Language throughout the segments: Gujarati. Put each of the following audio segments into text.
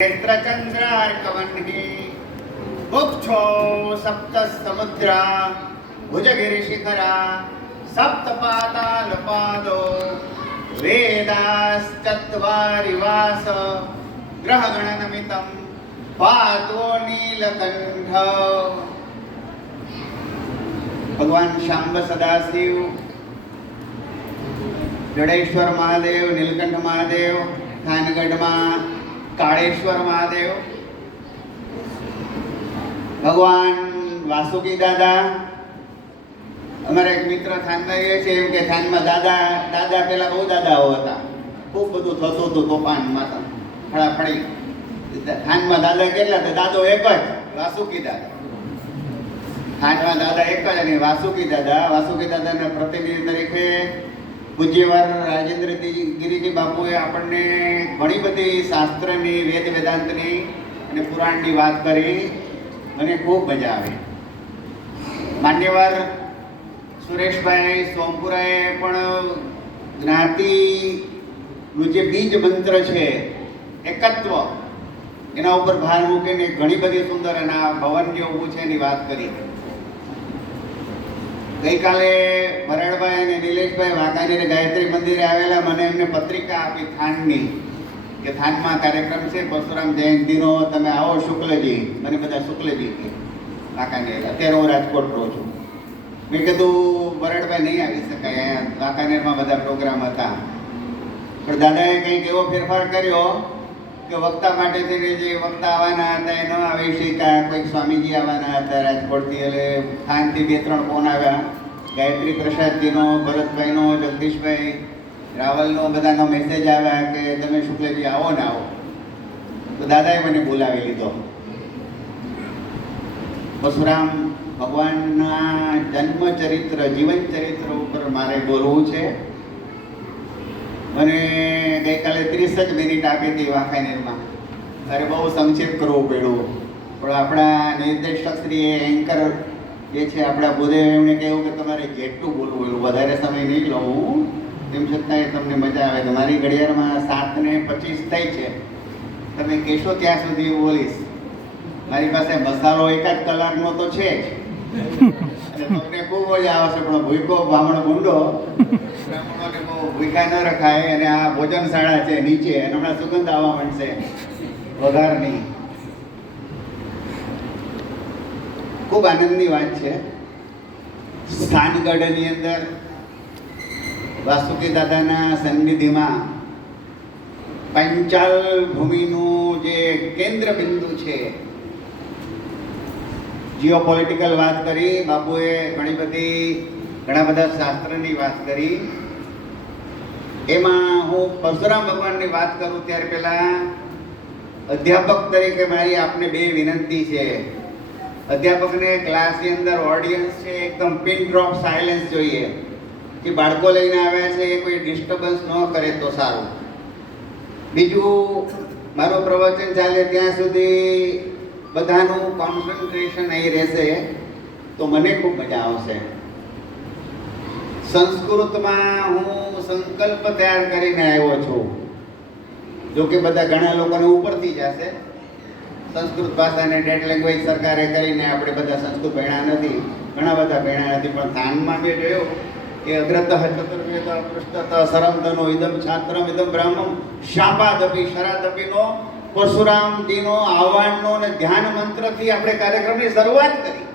नेत्रचन्द्रार्कवह्नि मुक्षो सप्त समुद्रा भुजगिरिशिखरा सप्तपातालपादो वेदाश्चत्वारिवास ग्रहगणनमितं पातो नीलकण्ठ। भगवान शांब सदाशिव, जडेश्वर महादेव, नीलकंठ महादेव, थानगढ़ में काळेश्वर महादेव, भगवान वासुकी दादा। अमरा एक मित्र थान में रहे छे एम के थान में दादा दादा पेला बहु दादाओ हता, खूब बधुं थतुं हतुं तोफान माता फळाफળી। थान में दादा केटला? तो दादो एक ज, वासुकी दादा। थान में दादा एक ज अने वासुकी दादा ने प्रतिनिधि तरीके पूज्यवर राजेंद्र गिरीजी बापुए आपने घणी बधी शास्त्रनी, वेद वेदांतनी अने पुराणनी वात करी, मने खूब मजा आवी। मान्यवर सुरेशभाई सोमपुराए पण ज्ञातिनुं जे बीज मंत्र छे एकत्व, एना उपर भार मूकीने घणी बधी सुंदर एना भवन जे ऊभुं छे एनी वात करी। गई काले भरड़भाई અને નિલેશભાઈ વાંકાનેર ગાયત્રી મંદિરે આવેલા, મને એમને પત્રિકા આપી થાનની કે થાનમાં કાર્યક્રમ છે પરશુરામ જયંતિનો, તમે આવો શુક્લજી। મને બધા શુક્લજી કે વાંકાનેર, અત્યારે હું રાજકોટ રહું છું। મેં કીધું ભરડભાઈ નહીં આવી શકાય, વાંકાનેરમાં બધા પ્રોગ્રામ હતા, પણ દાદાએ કંઈક એવો ફેરફાર કર્યો કે વક્તા માટે થઈને જે વક્તા આવવાના હતા એ ન આવી શક્યા। કોઈક સ્વામીજી આવવાના હતા રાજકોટથી, એટલે થાનથી 2-3 ફોન આવ્યા, ગાયત્રી પ્રસાદજીનો, ભરતભાઈનો, જગદીશભાઈ રાવલનો, બધાનો મેસેજ આવ્યા કે તમે શુક્લજી આવો ને આવો। તો દાદાએ મને બોલાવી લીધો। પરશુરામ ભગવાનના જન્મ ચરિત્ર, જીવન ચરિત્ર ઉપર મારે બોલવું છે। મને ગઈકાલે 30 જ મિનિટ આપી હતી વાંકાનેરમાં, ત્યારે બહુ સંક્ષેપ કરવું પડ્યું, પણ આપણા નિર્દેશકશ્રીએ, એન્કર જે છે આપણા ભૂદેવ, એમણે કહ્યું કે તમારે જેટલું બોલવું એટલું, વધારે સમય નહીં લઉં, તેમ છતાંય તમને મજા આવે। તો મારી ઘડિયાળમાં 7:25 થઈ છે, તમે કહેશો ત્યાં સુધી હું બોલીશ। મારી પાસે મસાલો 1 કલાકનો તો છે જ, અને તમને ખૂબ મજા આવશે, પણ ભૂકો બ્રાહ્મણ ગુંડો, બ્રાહ્મણોને બહુ ભૂખા ન રખાય। અને આ ભોજનશાળા છે નીચે, અને હમણાં સુગંધ આવવા માંડશે વઘારની। ખૂબ આનંદની વાત છે। સ્થાનગઢની અંદર વાસુકી દાદાના સન્નિધિમાં પંચાલ ભૂમિનું જે કેન્દ્ર બિંદુ છે, જીઓપોલિટિકલ વાત કરી બાપુએ, ઘણા બધા શાસ્ત્રની વાત કરી। એમાં હું પરશુરામ ભગવાનની વાત કરું ત્યારે પહેલા અધ્યાપક તરીકે મારી આપને 2 વિનંતી છે। અધ્યાપકને ક્લાસની અંદર ઓડિયન્સ છે એકદમ પિન ડ્રોપ સાયલેન્સ જોઈએ, કે બાળકો લઈને આવ્યા છે એ કોઈ ડિસ્ટર્બન્સ ન કરે તો સારું। બીજું, મારું પ્રવચન ચાલે ત્યાં સુધી બધાનું કોન્સન્ટ્રેશન અહીં રહેશે તો મને ખૂબ મજા આવશે। સંસ્કૃતમાં હું સંકલ્પ તૈયાર કરીને આવ્યો છું, જો કે બધા ઘણા લોકોને ઉપરથી જશે। સંસ્કૃત ભાષાને ડેટ લેંગ્વેજ સરકારે કરીને આપણે બધા સંસ્કૃત ભણ્યા નથી, ઘણા બધા ભણ્યા નથી, પણ થાનમાં મેં જોયું કે અગ્રતઃ ચતુર્વેદ પૃષ્ઠતઃ સરમધનો ઇદમ છાત્રમ ઇદમ બ્રાહ્મણ શાપાદપી શરાદપીનો પરશુરામજીનો આહ્વાનનો અને ધ્યાન મંત્રથી આપણે કાર્યક્રમની શરૂઆત કરી।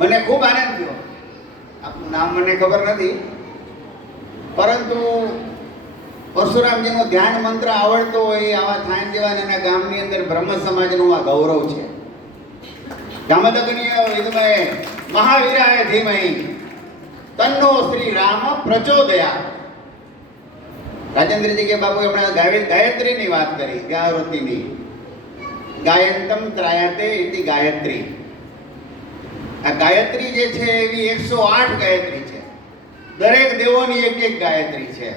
મને ખૂબ આનંદ થયો। આપનું નામ મને ખબર નથી, પરંતુ પરશુરામજીનો ધ્યાન મંત્ર આવડતો હોય આવા થાન જેવા એના ગામની અંદર બ્રહ્મ સમાજનું આ ગૌરવ છે। ગામદગ્નિય વિદ્મહે મહાવીરાય ધીમહિ તન્નો શ્રી રામ પ્રચોદયા। રાજેન્દ્રજી કે બાપુ હમણાં ગાયત્રીની વાત કરી, ગાયત્રીની, ગાયંતમ ત્રાયતે ઇતિ ગાયત્રી। આ ગાયત્રી જે છે એવી 108 ગાયત્રી છે, દરેક દેવોની એક ગાયત્રી છે।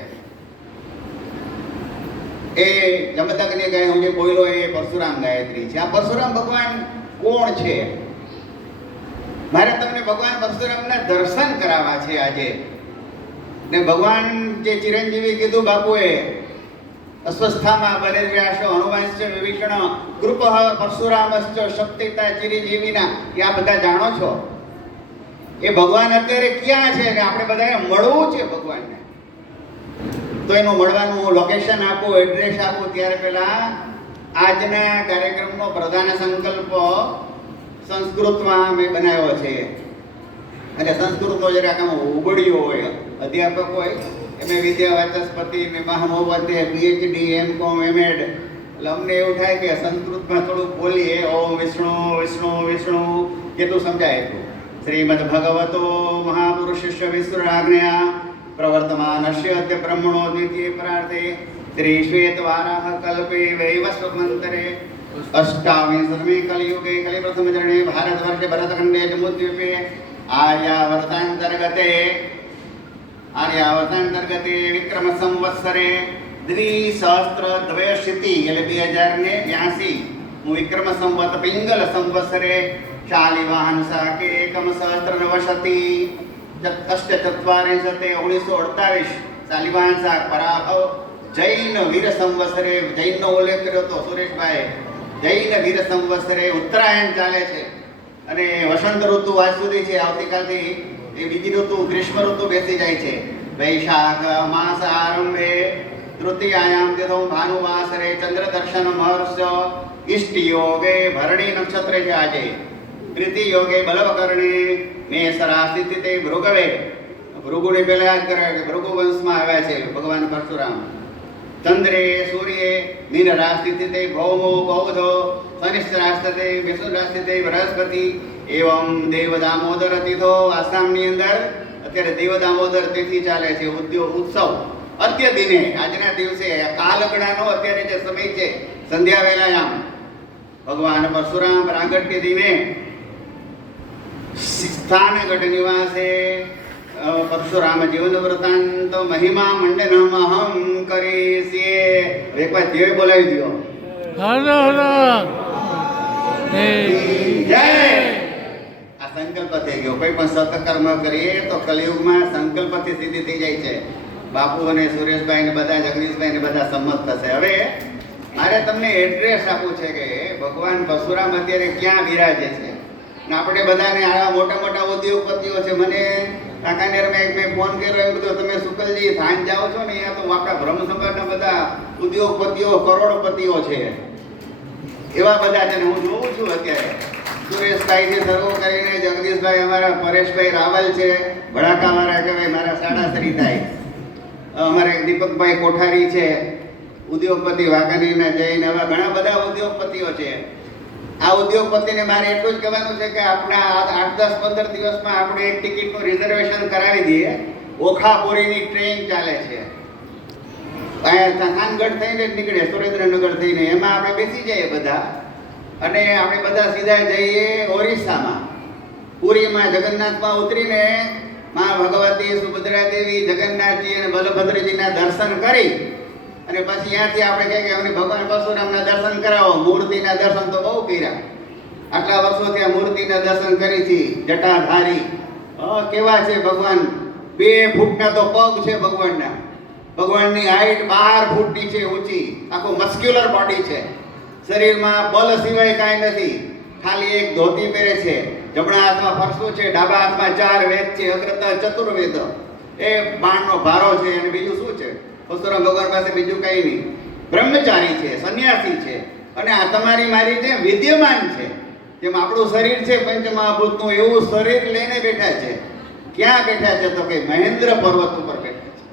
એ જમદગ્નિ ગાય હું જે બોલ્યો એ પરશુરામ ગાયત્રી છે। આ પરશુરામ ભગવાન કોણ છે? મારે તમને ભગવાન પરશુરામના દર્શન કરાવવા છે આજે। ને ભગવાન જે ચિરંજીવી કીધું બાપુએ અસ્વસ્થામાં બનેર્વ્યાશો હનુમાનશ્ચ વિભીષણ કૃપઃ પરશુરામશ્ચ શક્તિતા ચિરંજીવીના એ આ બધા જાણો છો. એ ભગવાન અત્યારે ક્યાં છે કે આપણે બધાને મળવું છે ભગવાનને. તો એનું મળવાનું લોકેશન આપું, એડ્રેસ આપું. ત્યારે પહેલા આજના કાર્યક્રમનો પ્રધાન સંકલ્પ સંસ્કૃતમાં મેં બનાવ્યો છે. અને સંસ્કૃતનો જરાક આમ ઉબડ્યો હોય, અધ્યાપક હોય એમ વિદ્યા વાચસ્પતિ ને મહામહોપતિ પીએચડી એમ.કોમ એમએડ, એટલે અમને એવું થાય કે સંસ્કૃતમાં થોડુંક બોલીએ. ઓમ વિષ્ણુ વિષ્ણુ વિષ્ણુ કેટલું સમજાય એટલું. શ્રીમદ ભગવતો મહાપુરુષસ્ય વિષ્ણુરાજ્ઞયા પ્રવર્તમાનસ્ય અદ્ય બ્રહ્મણો દ્વિતીય પરાર્થે શ્રી શ્વેતવારાહ કલ્પે વૈવસ્વતંત્રે અષ્ટાવિંશતમે કલિયુગે કલિપ્રથમ ચરણે ભારતવર્ષે ભરતખંડે જમ્બુદ્વીપે આર્યાવર્તાંતર્ગતે વિક્રમ સંવત્સરે દ્વિસહસ્ત્રદ્વયશીતિ એટલે 2082 હું વિક્રમ સંવત પિંગલ સંવત્સરે શાલિવાહન સાકે એકમ સહસ્ત્ર નવશતિ અષ્ટચત્વારિંશતે 1948 શાલિવાહન શાક પરાભવ જૈન વીર સંવત્સરે, જૈનનો ઉલ્લેખ કર્યો તો સુરેશભાઈ, જૈન વીર સંવત્સરે ઉત્તરાયણ ચાલે છે અને વસંત ઋતુ આજ સુધી છે. આવતીકાલથી એ બીજી ઋતુ ગ્રીષ્મ ઋતુ બેસી જાય છે. વૈશાખ માસ આરંભે તૃતીયાયામ તિથૌ ભાનુવાસરે ચંદ્ર દર્શન મહર્ષ ઇષ્ટ યોગે ભરણી નક્ષત્ર છે આજે. પ્રીતિ યોગે બલવકર્ણે મેષ રાશિ સ્થિતે ભૃગવે, ભૃગુની પહેલા યાદ કરે કે ભૃગુ વંશમાં આવ્યા છે ભગવાન પરશુરામ. ચંદ્રે સૂર્ય મીન રાશિ સ્થિતે ભૌમો બૌધો શનિશ્ચ રાશિ મિથુન રાશિ બૃહસ્પતિ એવં દેવ દામોદર તિથો. આસામની અંદર અત્યારે દેવ દામોદર તિથિ ચાલે છે, ઉત્સવ. અત્ય દિને આજના દિવસે કાલગણાનો અત્યારે જે સમય છે સંધ્યા વેલાયામ ભગવાન પરશુરામ પ્રાગટ્ય દિને સ્થાનગઢ નિવાસે પરશુરામ જીવન વૃત્તાંત મહિમા મંડનમ અહમ કરીએ. એકવાર દેવ બોલાવી દો. હર હર જય. આ સંકલ્પ થઈ ગયો. કોઈ પણ સત્કર્મ કરીએ તો કલિયુગમાં સંકલ્પથી સિદ્ધિ થઈ જાય છે. બાપુ અને સુરેશભાઈ ને બધા, જગદીશભાઈ ને બધા સંમત થશે. હવે મારે તમને એડ્રેસ આપવું છે કે ભગવાન પરશુરામ અત્યારે ક્યાં બિરાજે છે. આપણે બધાને આવા મોટા મોટા ઉદ્યોગપતિઓ છે. મને કાકાનેરમાં મેં ફોન કર્યો, એવું બધું તમે શુકલજી થાન જાઓ છો ને, અહીંયા તો આપણા બ્રહ્મ સમાજના બધા ઉદ્યોગપતિઓ કરોડપતિઓ છે. એવા બધા છે ને હું જોઉં છું અત્યારે. સુરેશભાઈથી શરૂ કરીને જગદીશભાઈ, અમારા પરેશભાઈ રાવલ છે, ભડાકાવાળા કહેવાય, મારા સાડાસરી થાય. અમારે દીપકભાઈ કોઠારી છે, ઉદ્યોગપતિ વાઘાણીના જૈન, એવા ઘણા બધા ઉદ્યોગપતિઓ છે. આ ઉદ્યોગપતિને મારે એટલું જ કહેવાનું છે કે આપણા 8-10-15 દિવસમાં આપણે એક ટિકિટનું રિઝર્વેશન કરાવી દઈએ. ઓખાપુરીની ટ્રેન ચાલે છે, થાનગઢ થઈને જ નીકળે, સુરેન્દ્રનગર થઈને. એમાં આપણે બેસી જઈએ બધા અને આપણે બધા સીધા જઈએ ઓરિસ્સામાં. પુરીમાં જગન્નાથમાં ઉતરીને મા ભગવતી, સુભદ્રા દેવી, જગન્નાથજી અને બલભદ્રજીના દર્શન કરી અને પછી ત્યાંથી આપણે કહીએ કે અમને ભગવાન પરશુરામના દર્શન કરાવો. મૂર્તિના દર્શન તો બહુ કર્યા, આટલા વર્ષોથી આ મૂર્તિના દર્શન કરી છે. જટાધારી કેવા છે ભગવાન, 2 ફૂટના તો પગ છે ભગવાનના. ભગવાનની હાઈટ 12 ફૂટની છે ઊંચી, આખું મસ્ક્યુલર બોડી છે. શરીરમાં બલ સિવાય કાંઈ નથી, ખાલી એક ધોતી પહેરે છે. જમણા હાથમાં ફરસું છે, ડાબા હાથમાં 4 વેદ છે, અગ્રત ચતુર્વેદ, એ બાણનો ભારો છે. અને બીજું શું છે પરશુરામ ભગવાન પાસે? બીજું કંઈ નહીં. બ્રહ્મચારી છે, સંન્યાસી છે. અને આ તમારી મારી જે વિદ્યમાન છે, જેમ આપણું શરીર છે પંચમહાભૂતનું, એવું શરીર લઈને બેઠા છે. ક્યાં બેઠા છે? તો કે મહેન્દ્ર પર્વત ઉપર બેઠા છે.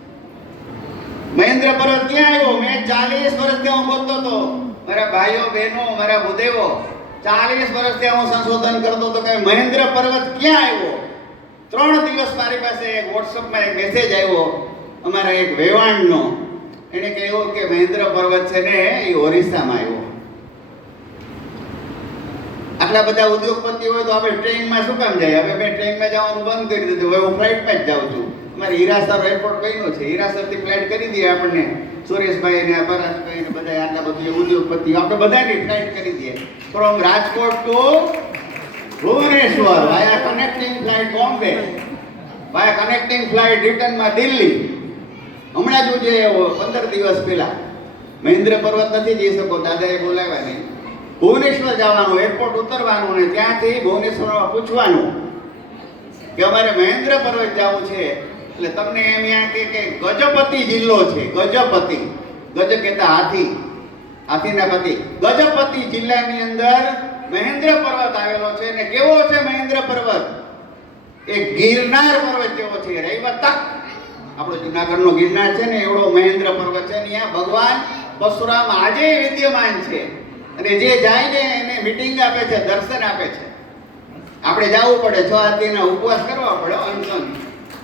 મહેન્દ્ર પર્વત ક્યાં આવ્યો? મેં 40 વર્ષથી હું ગોતતો હતો. મારા ભાઈઓ બહેનો, મારા ભૂદેવો, 40 વર્ષથી હું સંશોધન કરતો હતો કે મહેન્દ્ર પર્વત ક્યાં આવ્યો. 3 દિવસ મારી પાસે એક વોટ્સઅપમાં એક મેસેજ આવ્યો અમારા એક વેવાણનો. એને કહ્યું કે મહેન્દ્ર પર્વત છે ને એ ઓરિસ્સામાં આવ્યો. આટલા બધા ઉદ્યોગપતિ હોય તો આપણે ટ્રેનમાં શું કામ જાય? હવે મેં ટ્રેનમાં જવાનું બંધ કરી દીધું, હવે હું ફ્લાઇટમાં જ જાઉં છું. અમારે હીરાસર એરપોર્ટ બન્યું છે, હીરાસરથી ફ્લાઇટ કરી દઈએ આપણને. સુરેશભાઈ ને પરેશભાઈ ને બધા આટલા બધા ઉદ્યોગપતિ આપણે બધાની ફ્લાઇટ કરી દઈએ. From Rajkot to Bhubaneswar via connecting flight Bombay, via connecting flight રિટર્નમાં દિલ્હી. હમણાં જ જે 15 દિવસ પહેલા મહેન્દ્ર પર્વત નથી જઈ શકો, દાદાએ બોલાવ્યા નહીં. ભુવનેશ્વર જવાનું, એરપોર્ટ ઉતરવાનું ને ત્યાંથી ભુવનેશ્વરમાં પૂછવાનું કે અમારે મહેન્દ્ર પર્વત જવું છે. એટલે તમને એમ યા કે ગજપતિ જિલ્લો છે. ગજપતિ, ગજ કહેતા હાથી, હાથીના પતિ. ગજપતિ જિલ્લાની અંદર મહેન્દ્ર પર્વત આવેલો છે. ને કેવો છે મહેન્દ્ર પર્વત? એક ગિરનાર પર્વત જેવો છે. રહીવત તક આપણો જુનાગઢનો ગિરનાર છે ને એવડો મહેન્દ્ર પર્વત છે. ત્યાં ભગવાન પરશુરામ આજે વિદ્યમાન છે. અને જે જાય ને એને મીટિંગ આપે છે, દર્શન આપે છે. આપણે જવું પડે, 6 આરતીના ઉપવાસ કરવા પડે, અનશન.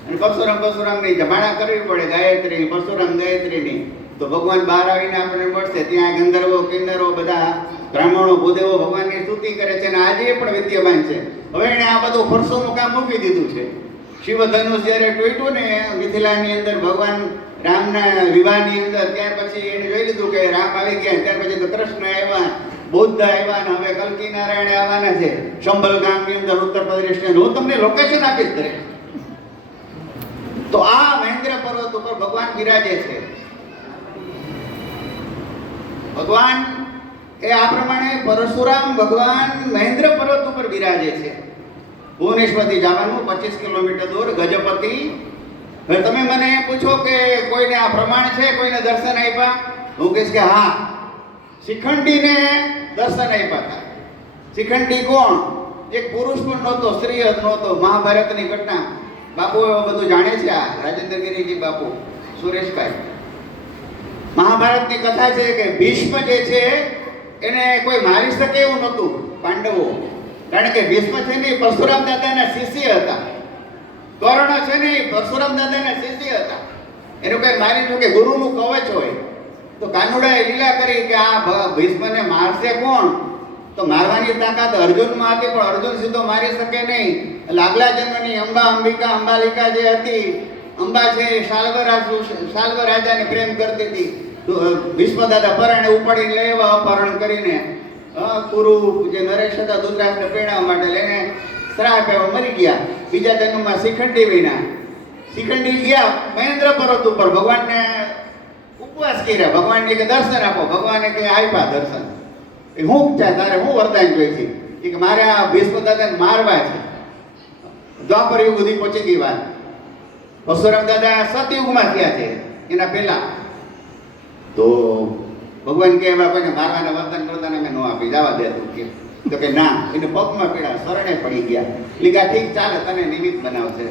અને પરશુરામની જમાણા કરવી પડે, ગાયત્રી, પરશુરામ ગાયત્રીની. તો ભગવાન બહાર આવીને આપણને મળશે. ત્યાં ગંધર્વો, કિન્નરો, બધા બ્રાહ્મણો, ભૂદેવો ભગવાનની સ્તુતિ કરે છે અને આજે પણ વિદ્યમાન છે. હવે એને આ બધું ફરસોનું કામ મૂકી દીધું છે. શિવધનુષ જ્યારે તૂટ્યું ને મિથિલાની અંદર ભગવાન રામના વિવાહની અંદર, ત્યાર પછી એને જોઈ લીધું કે રામ આવી ગયા. ત્યાર પછી તો કૃષ્ણ આવ્યા, બુદ્ધ આવ્યા ને હવે કલ્કી નારાયણ આવવાના છે. શંભલ ગામની અંદર ઉત્તર પ્રદેશની અંદર. હું તમને લોકેશન આપીશ દરેક. તો આ મહેન્દ્ર પર્વત ઉપર ભગવાન બિરાજે છે. ભગવાન એ આ પ્રમાણે પરશુરામ ભગવાન મહેન્દ્ર પર્વત ઉપર બિરાજે છે. ભુવનેશ્વરથી જવાનું 25 કિલોમીટર દૂર ગજપતિ. હવે તમે મને પૂછો કે કોઈને આ પ્રમાણ છે, કોઈને દર્શન આપ્યા? હું કહીશ કે હા, શિખંડીને દર્શન આપ્યા હતા. શિખંડી કોણ? એક પુરુષ પણ નહોતો, સ્ત્રી જ નહોતો. મહાભારતની ઘટના બાપુ બધું જાણે છે. આ રાજેન્દ્રગીરીજી બાપુ, સુરેશભાઈ. મહાભારતની કથા છે કે ભીષ્મ જે છે એને કોઈ મારી શકે એવું નહોતું, પાંડવો. કારણ કે ભીષ્મ છે ને પરશુરામ દાદાના શિષ્ય હતા. કર્ણ છે ને પરશુરામ દાદાના શિષ્ય હતા. એનું કઈ મારી જો કે ગુરુનું કવચ હોય. તો કાનુડાએ લીલા કરી કે આ ભીષ્મને મારશે કોણ? તો મારવાની તાકાત અર્જુનમાં હતી, પણ અર્જુન સીધો મારી શકે નહીં. લાગલા જન્મની અંબા, અંબિકા, અંબાલિકા જે હતી, અંબા છે શાલ્વ રાજાને પ્રેમ કરતી હતી. ભીષ્મ દાદા પરાણે ઉપાડીને લઈ આવ્યા, અપહરણ કરીને. કુરુ જે નરેશ હતા ધૃતરાષ્ટ્રને પ્રેરણા માટે લઈને શ્રાપ એવા મરી ગયા. બીજા જન્મમાં શિખંડી વિના. શિખંડી ગયા મહેન્દ્ર પર્વત ઉપર, ભગવાનને ઉપવાસ કર્યા. ભગવાનને કે દર્શન આપો. ભગવાને કે આપ્યા દર્શન. હું તારે હું વરદાન જોઈ છે કે મારે આ ભીષ્મ દાદાને મારવા છે. દ્વાપર યુગ સુધી પહોંચી ગઈ વાત. પરશુરામ દાદા સતયુગમાં થયા છે, એના પહેલા. તો ભગવાન કે એવા કોઈને મારવાના વર્તન કરતા અમે ન આપી, જવા દે તું કે. તો કે ના, એને પગમાં પીડા, શરણે પડી ગયા. લીગા ઠીક ચાલે, તને નિમિત્ત બનાવશે.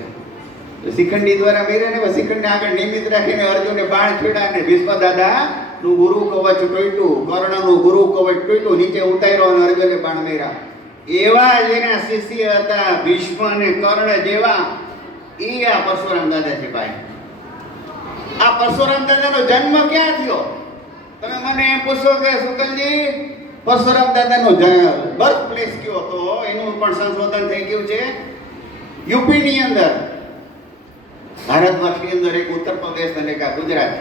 શિખંડી દ્વારા મેરે ને શિખંડી આગળ નિમિત્ત રાખીને અર્જુને બાણ છોડ્યા અને ભીષ્મ દાદા નું ગુરુ કવચ તૂટ્યું, કર્ણનું ગુરુ કવચ તૂટ્યું, નીચે ઉતાર્યો અને અર્જુને બાણ મેર્યા. એવા જેના શિષ્ય હતા ભીષ્મ અને કર્ણ જેવા, એ આ પરશુરામ દાદા છે ભાઈ. આ પરશુરામ દાદાનો જન્મ ક્યાં થયો? તમે મને એમ પૂછો કે સુકલજી પરશુરામ દાદાનો બર્થ પ્લેસ કયો? તો એનું પણ સંશોધન થઈ ગયું છે. યુપીની અંદર, ભારતવર્ષની અંદર એક ઉત્તર પ્રદેશ અને એક ગુજરાત,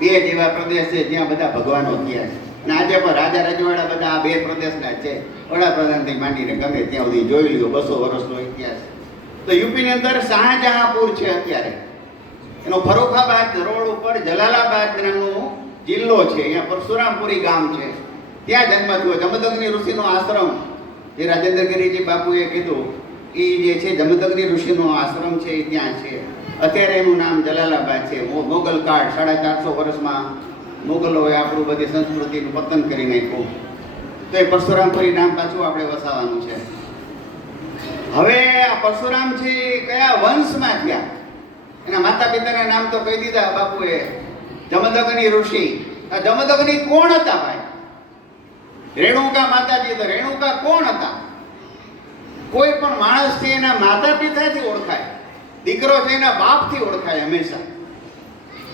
બે જેવા પ્રદેશ છે જ્યાં બધા ભગવાનો થયા છે. અને આજે પણ રાજા રજવાડા બધા આ બે પ્રદેશના છે. વડાપ્રધાનથી માંડીને ગમે ત્યાં સુધી જોઈ લ્યો, 200 વર્ષનો ઇતિહાસ. તો યુપીની અંદર શાહજહાંપુર છે અત્યારે. એનો ફરુખાબાદ રોડ ઉપર જલાલાબાદ નામનો જિલ્લો છે. અહીંયા પરશુરામપુરી ગામ છે. ત્યાં જન્મ થયો. જમદગ્નિ ઋષિનો આશ્રમ જે રાજેન્દ્રગીરીજી બાપુએ કીધું, એ જે છે જમદગ્નિ ઋષિનો આશ્રમ છે એ ત્યાં છે. અત્યારે એનું નામ જલાલાબાદ છે. મોગલ કાળ 450 વર્ષમાં મોગલોએ આપણું બધી સંસ્કૃતિનું પતન કરી નાખ્યું. તો એ પરશુરામપુરી નામ પાછું આપણે વસાવવાનું છે. હવે આ પરશુરામ છે કયા વંશમાં થયા? એના માતા પિતાના નામ તો કહી દીધા બાપુએ. જમદગ્નિ ઋષિ. આ જમદગ્નિ કોણ હતા ભાઈ? રેણુકા માતાજી. તો રેણુકા કોણ હતા? કોઈ પણ માણસ છે એના માતા પિતાથી ઓળખાય, દીકરો છે એના બાપથી ઓળખાય હંમેશા.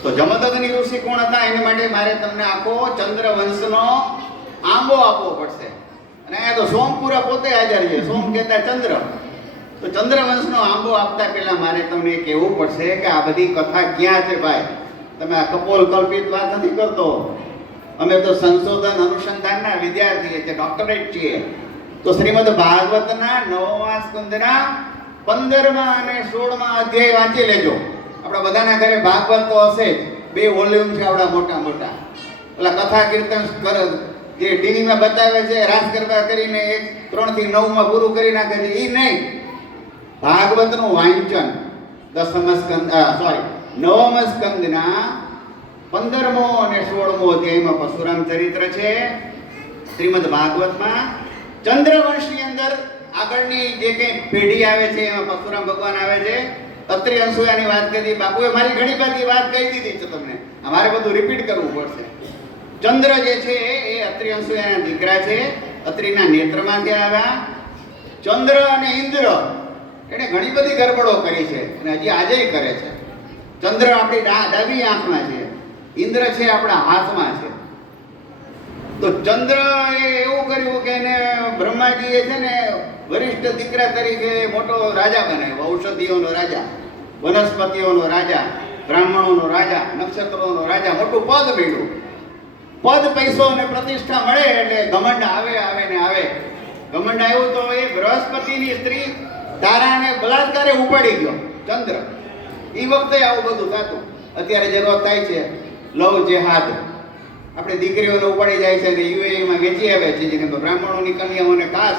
તો જમદગ્નિ ઋષિ કોણ હતા? એની માટે મારે તમને આખો ચંદ્રવંશનો આંબો આપવો પડશે. અને અહીંયા તો સોમપુરા પોતે હાજર છે. સોમ કહેતા ચંદ્ર. તો ચંદ્રવંશનો આંબો આપતા પહેલા મારે તમને કહેવું પડશે કે આ બધી કથા ક્યાં છે ભાઈ. તમે આ કપોલ કલ્પિત વાત નથી કરતો. અમે તો સંશોધન અનુસંધાનના વિદ્યાર્થી છે, ડોક્ટરેટ છીએ. તો શ્રીમદ ભાગવતના 9મા સ્કંદના 15મા અને 16મા અધ્યાય વાંચી લેજો. આપણા બધાના ઘરે ભાગવત તો હશે જ. 2 વોલ્યુમ છે આવડા મોટા મોટા. ઓલા કથા કીર્તન જે ટીવીમાં બતાવે છે રાસ ગરબા કરીને 3 થી 9 માં પૂરું કરી નાખે છે, એ નહીં. ભાગવતનું વાંચન નવમ સ્કંદના 15મો અને 16મો અધ્યાયમાં પરશુરામ ચરિત્ર છે. શ્રીમદ ભાગવતમાં ચંદ્રવંશની અંદર આગળની જે કંઈ પેઢી આવે છે એમાં પરશુરામ ભગવાન આવે છે. અત્રિ અનસૂયાની વાત કરી, બાપુએ મારી ઘણી બધી વાત કહી દીધી છે તમને, અમારે બધું રિપીટ કરવું પડશે. ચંદ્ર જે છે એ અત્રિ અનસૂયાના દીકરા છે. અત્રિના નેત્રમાંથી આવ્યા. ચંદ્ર અને ઇન્દ્ર એને ઘણી બધી ગરબડો કરી છે અને હજી આજે કરે છે. ચંદ્ર આપણી ડાબી આંખમાં છે, ઇન્દ્ર છે આપણા હાથમાં છે. તો ચંદ્ર એ એવું કર્યું કે એને બ્રહ્માજીએ છે ને વરિષ્ઠ દીકરા તરીકે મોટો રાજા બનાવ્યો. ઔષધિઓનો રાજા, વનસ્પતિઓનો રાજા, બ્રાહ્મણોનો રાજા, નક્ષત્રોનો રાજા, મોટું પદ મળ્યું. પદ, પૈસો અને પ્રતિષ્ઠા મળે એટલે ઘમંડ આવે ને આવે. ઘમંડ આવ્યું તો એ બૃહસ્પતિની સ્ત્રી તારાને બલાત્કારે ઉપાડી ગયો ચંદ્ર. એ વખતે આવું બધું થતું. અત્યારે જે રોજ થાય છે લવ જેહાદ, આપણે દીકરીઓને ઉપાડી જાય છે અને યુએઈમાં વેચી આવે છે, જેને બ્રાહ્મણોની કન્યાઓને ખાસ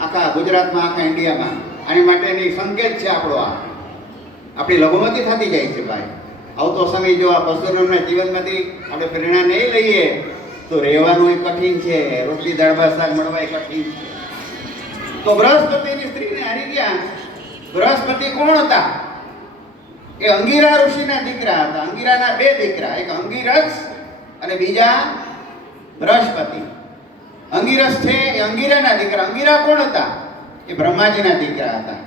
આખા ગુજરાતમાં, આખા ઇન્ડિયામાં આની માટેની સંકેત છે આપણો. આપણી લઘુમતી થતી જાય છે ભાઈ. આવતો સમય જો આ પરશુરામના જીવનમાંથી આપણે પ્રેરણા નહીં લઈએ તો રહેવાનું એ કઠિન છે, રોટલી દાળ ભાત શાક મળવા એ કઠિન છે. તો બૃહસ્પતિની સ્ત્રીને હારી ગયા. બૃહસ્પતિ કોણ હતા? એ અંગીરા ઋષિના દીકરા હતા. અંગીરાના 2 દીકરા, એક અંગીરસ અને બીજા બૃહસ્પતિ. અંગીરસ છે એ અંગીરાના દીકરા. અંગીરા કોણ હતા? એ બ્રહ્માજીના દીકરા હતા.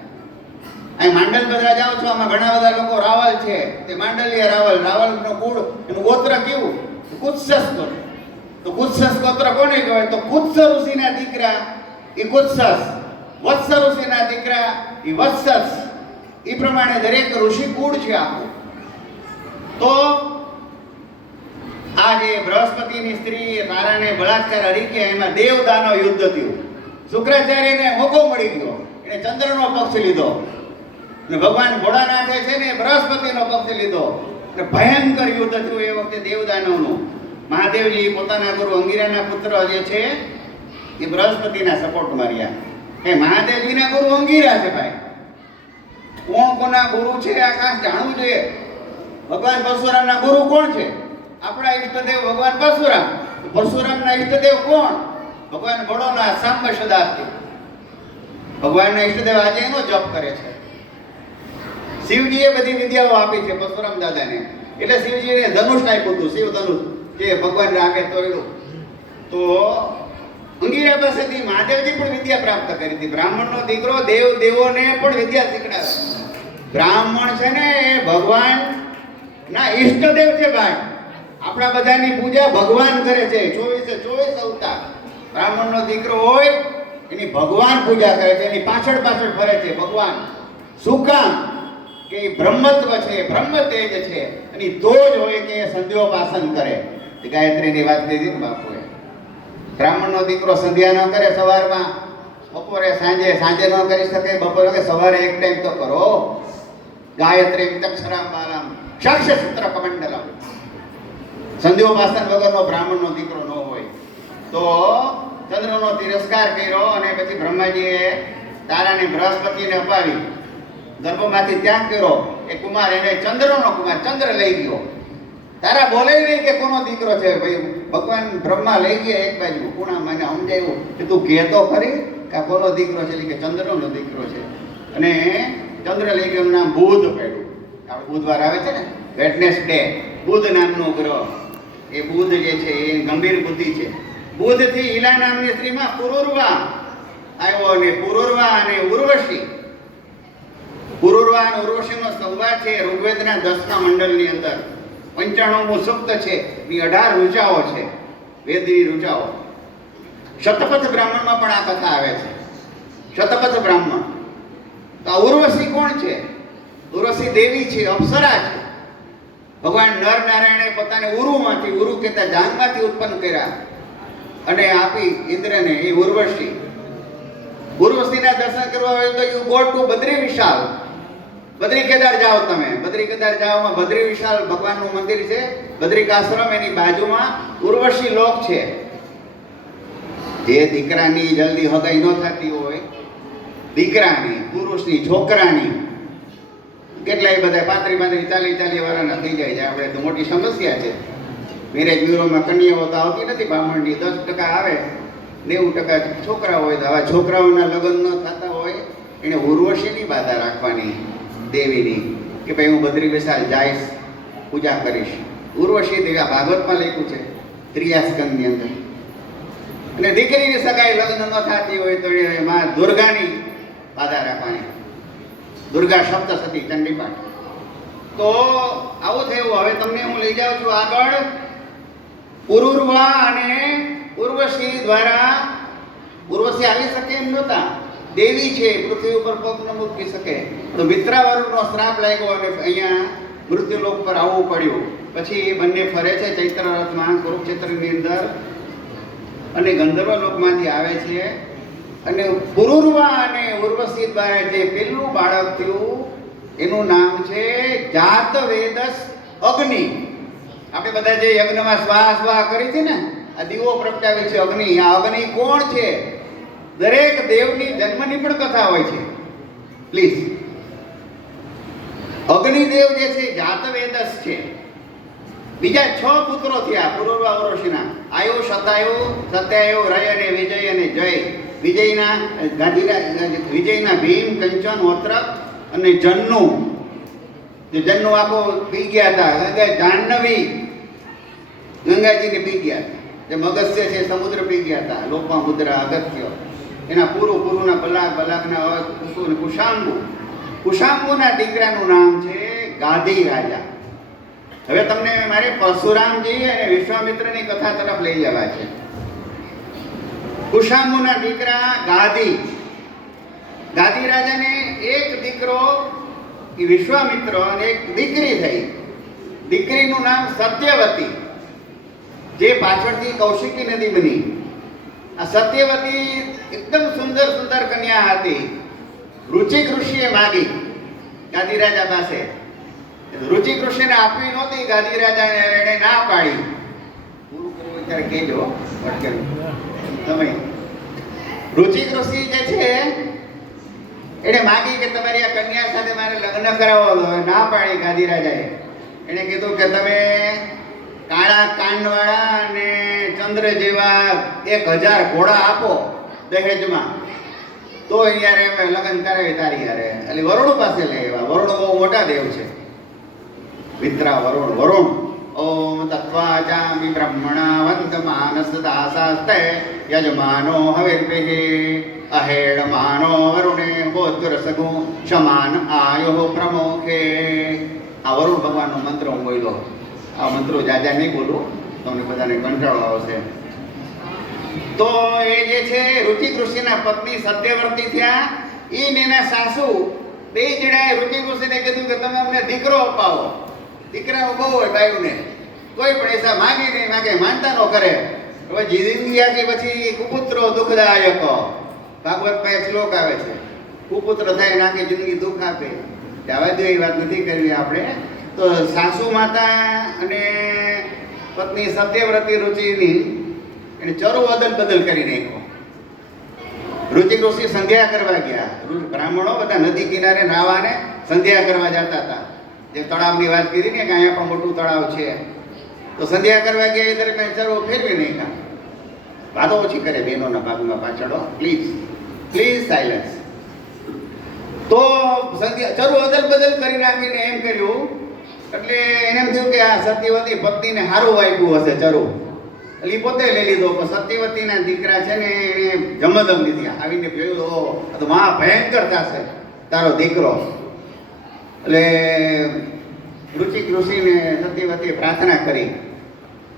અહીં માંડલ બધા જાઓ છો, આમાં ઘણા બધા લોકો રાવલ છે, તે માંડલિયા રાવલ. રાવલનો કુળ, એનું ગોત્ર કેવું? કુત્સસ ગોત્ર. તો કુત્સસ ગોત્ર કોને કહેવાય? તો કુત્સ ઋષિના દીકરા એ કુત્સસ, વત્સ ઋષિના દીકરા એ વત્સસ. એ પ્રમાણે દરેક ઋષિ કુળ છે આખું. તો આ જે બૃહસ્પતિની સ્ત્રી તારાને બળાત્કાર હરી ગયા, એમાં દેવ દાનવ યુદ્ધ થયું. શુક્રાચાર્યને મોકો મળી ગયો, એને ચંદ્રનો પક્ષ લીધો અને ભગવાન ભોળાનાથે છે ને બૃહસ્પતિનો પક્ષ લીધો અને ભયંકર યુદ્ધ થયું એ વખતે દેવ દાનવનું. મહાદેવજી પોતાના ગુરુ અંગીરાના પુત્ર જે છે એ બૃહસ્પતિના સપોર્ટમાં રહ્યા. એ મહાદેવજીના ગુરુ અંગીરા છે ભાઈ. કોણ કોના ગુરુ છે આ ખાસ જાણવું જોઈએ. ભગવાન પરશુરામના ગુરુ કોણ છે? આપણા ઈષ્ટદેવ ભગવાન પરશુરામ. પરશુરામના ઈષ્ટદેવ કોણ? ભગવાન ભોળોનાથ, સાંબ સદાશિવ. ભગવાનના ઈષ્ટદેવ આજે એનો જપ કરે છે. શિવજીએ બધી વિદ્યાઓ આપી છે પરશુરામ દાદાને, એટલે શિવજીને ધનુષ આપ્યું હતું, શિવ ધનુષ, જે ભગવાન રાખે તો એનું. તો અંગીરા પાસેથી મહાદેવજી પણ વિદ્યા પ્રાપ્ત કરી હતી. બ્રાહ્મણનો દીકરો દેવોને પણ વિદ્યા શીખડાવે. બ્રાહ્મણ છે ને એ ભગવાન ના ઈષ્ટદેવ છે ભાઈ. આપણા બધાની પૂજા ભગવાન કરે છે. 24 અવતાર બ્રાહ્મણનો દીકરો હોય એની ભગવાન પૂજા કરે છે, એની પાછળ ફરે છે ભગવાન. શું કામ? કે એ બ્રહ્મત્વ છે, બ્રહ્મ તેજ છે, અને તો જ હોય કે સંધ્યોપાસન કરે. ગાયત્રીની વાત લીધી ને બાપુએ. બ્રાહ્મણનો દીકરો સંધ્યા ન કરે સવારમાં, બપોરે સાંજે ન કરી શકે, બપોરે કે સવારે એક ટાઈમ તો કરો. ગાયત્રી તક્ષરામ બાલામ સાક્ષ સૂત્ર કમંડલમ. સંધ્યોપાસન વગરનો બ્રાહ્મણનો દીકરો ન હોય. તો ચંદ્રનો તિરસ્કાર કર્યો અને પછી બ્રહ્માજીએ તારાને બૃહસ્પતિને અપાવી, ગર્ભમાંથી ત્યાગ કર્યો. એ કુમાર, એને ચંદ્રનો કુમાર, ચંદ્ર લઈ ગયો. તારા બોલે નહીં કે કોનો દીકરો છે ભાઈ. ભગવાન બ્રહ્મા લઈ ગયા એક બાજુ ખૂણા. મને સમજાયું કે તું કહેતો ખરી કે કોનો દીકરો છે? કે ચંદ્રનો દીકરો છે. અને ચંદ્ર લઈ ગયો, નામ બુધ પડ્યું. આપણે બુધવાર આવે છે ને, વેડનેસડે, બુધ નામનો ગ્રહ. એ બુધ જે છે એ ગંભીર બુદ્ધિ છે. બુધથી ઈલા નામની સ્ત્રીમાં પુરુરવા આવ્યો અને પુરુરવા અને ઉર્વશી. પુરુરવા અને ઉર્વશીનો સંવાદ છે ઋગ્વેદના 10મા મંડળની અંદર. 95મું સૂક્ત છે. એ 18 ઋચાઓ છે, વેદની ઋચાઓ. શતપથ બ્રાહ્મણમાં પણ આ કથા આવે છે. શતપથ બ્રાહ્મણ. તો આ ઉર્વશી કોણ છે? ઉર્વશી દેવી છે, અપ્સરા છે. ભગવાન નર નારાયણે પોતાને ઉરુમાંથી, ઉરુ કહેતા જાંગમાંથી ઉત્પન્ન કર્યા અને આપી ઇન્દ્રને. એ ઉર્વશી. ઉર્વશીના દર્શન કરવા હોય તો યુ ગો ટુ બદ્રી વિશાલ. બદ્રી કેદાર જાઓ તમે, બદ્રી કેદાર જાઓમાં બદ્રી વિશાલ ભગવાનનું મંદિર છે, બદ્રિકાશ્રમ, એની બાજુમાં ઉર્વશી લોક છે. જે દીકરાની જલ્દી હગાઈ ન થતી હોય, દીકરાની, પુરુષની, છોકરાની, કેટલાય બધા 35 40 વાળાના થઈ જાય છે. આપણે તો મોટી સમસ્યા છે. મેરેજ બ્યુરોમાં કન્યાઓ તો આવતી નથી બ્રાહ્મણની, 10% આવે, 90% છોકરા હોય. તો આવા છોકરાઓના લગ્ન ન થતા હોય એને ઉર્વશીની બાધા રાખવાની, દેવીની, કે ભાઈ હું બદ્રી વિશાલ જઈશ, પૂજા કરીશ. ઉર્વશી દેવી આ ભાગવતમાં લખ્યું છે, 3 સ્કંદની અંદર. અને દીકરીની સગાઈ લગ્ન ન થતી હોય તો એ માં દુર્ગાની બાધા રાખવાની, દુર્ગા સપ્તસતી ચંડીપાઠ. તો આવું થયું. હવે તમને હું લઈ જાઉં છું આગળ. પુરુરવા અને ઉર્વશી દ્વારા, ઉર્વશી આવી શકે એમ નહોતા, દેવી છે, પૃથ્વી ઉપર પગ ન મૂકી શકે. તો મિત્રાવરુણનો શ્રાપ લાગ્યો અને અહીંયા મૃત્યુલોક પર આવવું પડ્યું. પછી એ બંને ફરે છે ચૈત્ર રથમાં કુરુક્ષેત્રની અંદર અને ગંધર્વ લોકમાંથી આવે છે. અને પુરુરવા અને ઉર્વશી દ્વારા જે પેલું બાળક થયું એનું નામ છે જાતવેદસ અગ્નિ. આપણે બધા જે યજ્ઞમાં સ્વાહ સ્વાહ કરી છે ને, આ દીવો પ્રગટાવી છે અગ્નિ. આ અગ્નિ કોણ છે? દરેક દેવની જન્મની પણ કથા હોય છે. પ્લીઝ, અગ્નિદેવ જે છે જાતવેદસ છે. બીજા 6 પુત્રો થયા પુરુરવા ઉર્વશીના, આયુ, શતાયુ, સત્યાયુ, રય અને વિજય અને જય. વિજયના ભીમ, કંચન, ઓત્રક અને જન્નુ. જે જન્નુ આખો પી ગયા હતા, જાહ્નવી ગંગાજીને પી ગયા હતા. જે મગસ્ય છે સમુદ્ર પી ગયા હતા. લોપામુદ્રા, અગત્ય, એના પુરુના બલાકના કુશાંબુ. કુશાંબુના દીકરાનું નામ છે ગાધી રાજા. હવે તમને મારે પરશુરામજી અને વિશ્વામિત્રની કથા તરફ લઈ જવા છે. કુશાંબુના દીકરા ગાધી રાજાને એક દીકરો વિશ્વામિત્ર અને એક દીકરી થઈ. દીકરીનું નામ સત્યવતી, જે પાછળથી કૌશિકી નદી બની. આ સત્યવતી એકદમ સુંદર કન્યા હતી. રુચિક ઋષિએ માગી ગાદી રાજા પાસે. રુચિક ઋષિને આપવી નહોતી ગાદી રાજાને, એને ના પાડી. પૂરું કરવું ત્યારે કહેજો. તમે રુચિક ઋષિ જે છે એને માગી કે તમારી આ કન્યા સાથે મારે લગ્ન કરાવો. ના પાડી ગાદી રાજાએ. એને કીધું કે તમે કાળા કાનવાળા અને ચંદ્ર જેવા 1000 ઘોડા આપો દહેજમાં, તો યારે અમે લગ્ન કરાવી તારી યારે. એટલે વરુણ પાસે લઈ આવ્યા. વરુણ બહુ મોટા દેવ છે. મિત્રા વરુણ ઓમ તત્વાચામિ બ્રહ્મણા વંદમાનસ દાસાસ્તે યજમાનો હવિર્ભિઃ અહેડમાનો વરુણે હોદ્રસગુ શમાન આયો પ્રમોખે. આ વરુણ ભગવાનનો મંત્ર હું બોલ્યો. આ મંત્રો જાજા નહીં બોલું, તમને બધાને કંટાળો આવશે. તો એ જે છે રુચિક ઋષિના પત્ની સત્યવતી થયા. એ ને એના સાસુ બે જણાએ રુચિક ઋષિને કીધું કે તમે અમને દીકરો અપાવો. દીકરાઓ બહુ હોય બાયુને, કોઈ પણ એસા માગી નહીં માગે, માનતા ન કરે. હવે જિંદગી આખી પછી કુપુત્રો દુઃખદાયક. ભાગવતમાં એક શ્લોક આવે છે, કુપુત્ર થાય નાખી જિંદગી દુઃખ આપે. જવા દો, એ વાત નથી કરવી આપણે. તો સાસુ માતા અને પત્ની સત્યવ્રતી રુચિની એને ચરુ અદલ બદલ કરી નાખ્યો. રુચિક ઋષિ સંધ્યા કરવા ગયા. બ્રાહ્મણો બધા નદી કિનારે નાવાને સંધ્યા કરવા જતા હતા. જે તળાવની વાત કરી ને કે અહીંયા પણ મોટું તળાવ છે, તો સંધ્યા કરવા ગયા એ દરમિયાન ચરો ફેરવી નાખ્યા. વાતો ઓછી કરે બહેનોના ભાગમાં પાછળ. Please silence. તો સંધ્યા ચરો અદલ બદલ કરી નાખીને એમ કર્યું, એટલે એને એમ થયું કે આ સત્યવતી પત્નીને સારું વાગ્યું હશે ચરો, એટલે એ પોતે લઈ લીધો. પણ સત્યવતીના દીકરા છે ને એને જમદમ લીધી. આવીને જોયું, આ તો મહા ભયંકર થશે તારો દીકરો. એટલે રુચિક ઋષિને સત્યવતીએ પ્રાર્થના કરી.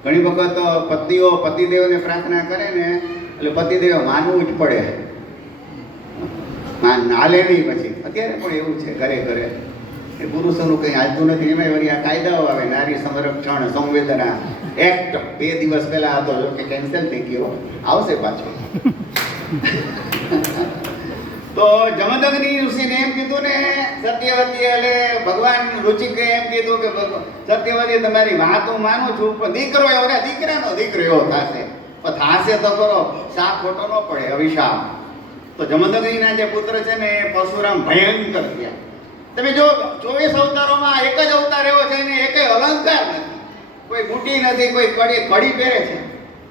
ઘણી વખત પત્નીઓ પતિદેવને પ્રાર્થના કરે ને એટલે પતિદેવ માનવું જ પડે, હાલે નહીં. પછી અત્યારે પણ એવું છે ઘરે ઘરે, એ પુરુષોનું કંઈ હાલતું નથી. એમાં વળી આ કાયદાઓ આવે, નારી સંરક્ષણ સંવેદના એક્ટ 2 દિવસ પહેલા હતો, જો કે કેન્સલ થઈ ગયો, આવશે પાછો. તો જમદગ્નિ ઋષિને એમ કીધું ને સત્યવતી, એટલે ભગવાન રુચિકે એમ કીધું કે સત્યવતી તમારી વાત હું માનું છું, પણ દીકરો એવો ને દીકરાનો દીકરો એવો થશે, પણ થશે તો કરો, શાપ ખોટો ન પડે, અભિશાપ. તો જમદગ્નિના જે પુત્ર છે ને એ પરશુરામ ભયંકર થયા. તમે જો 24 અવતારોમાં એક જ અવતાર એવો છે ને એક અલંકાર નથી, કોઈ બુટી નથી, કોઈ કડી પહેરે છે.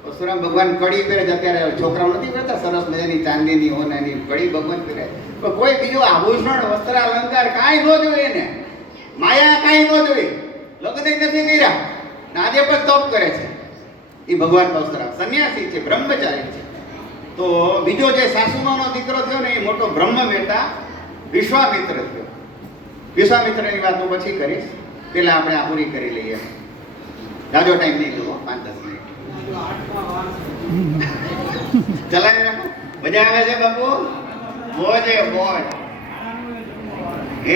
પરશુરામ ભગવાન કડી પહેરે છે. અત્યારે છોકરાઓ નથી પહેરતા સરસ મજાની ચાંદીની હોનાની કડી ભગવાન પહેરે, પણ કોઈ બીજું આભૂષણ વસ્ત્ર અલંકાર કાંઈ ન જોઈએ ને, માયા કાંઈ ન જોઈએ, લગ્ન જ નથી કર્યા ને આજે પણ તપ કરે છે. એ ભગવાન પરશુરામ સંન્યાસી છે, બ્રહ્મચારી છે. તો બીજો જે સાસુમાનો દીકરો થયો ને એ મોટો બ્રહ્મવેતા વિશ્વામિત્ર થયો. વિશ્વામિત્રની વાત હું પછી કરીશ, પેલા આપણે આ પૂરી કરી લઈએ. જાજો ટાઈમ નહીં લો, 5-10 મિનિટ ચલાવી રાખો. મજા આવે છે બાપુ? મોજે મોજ.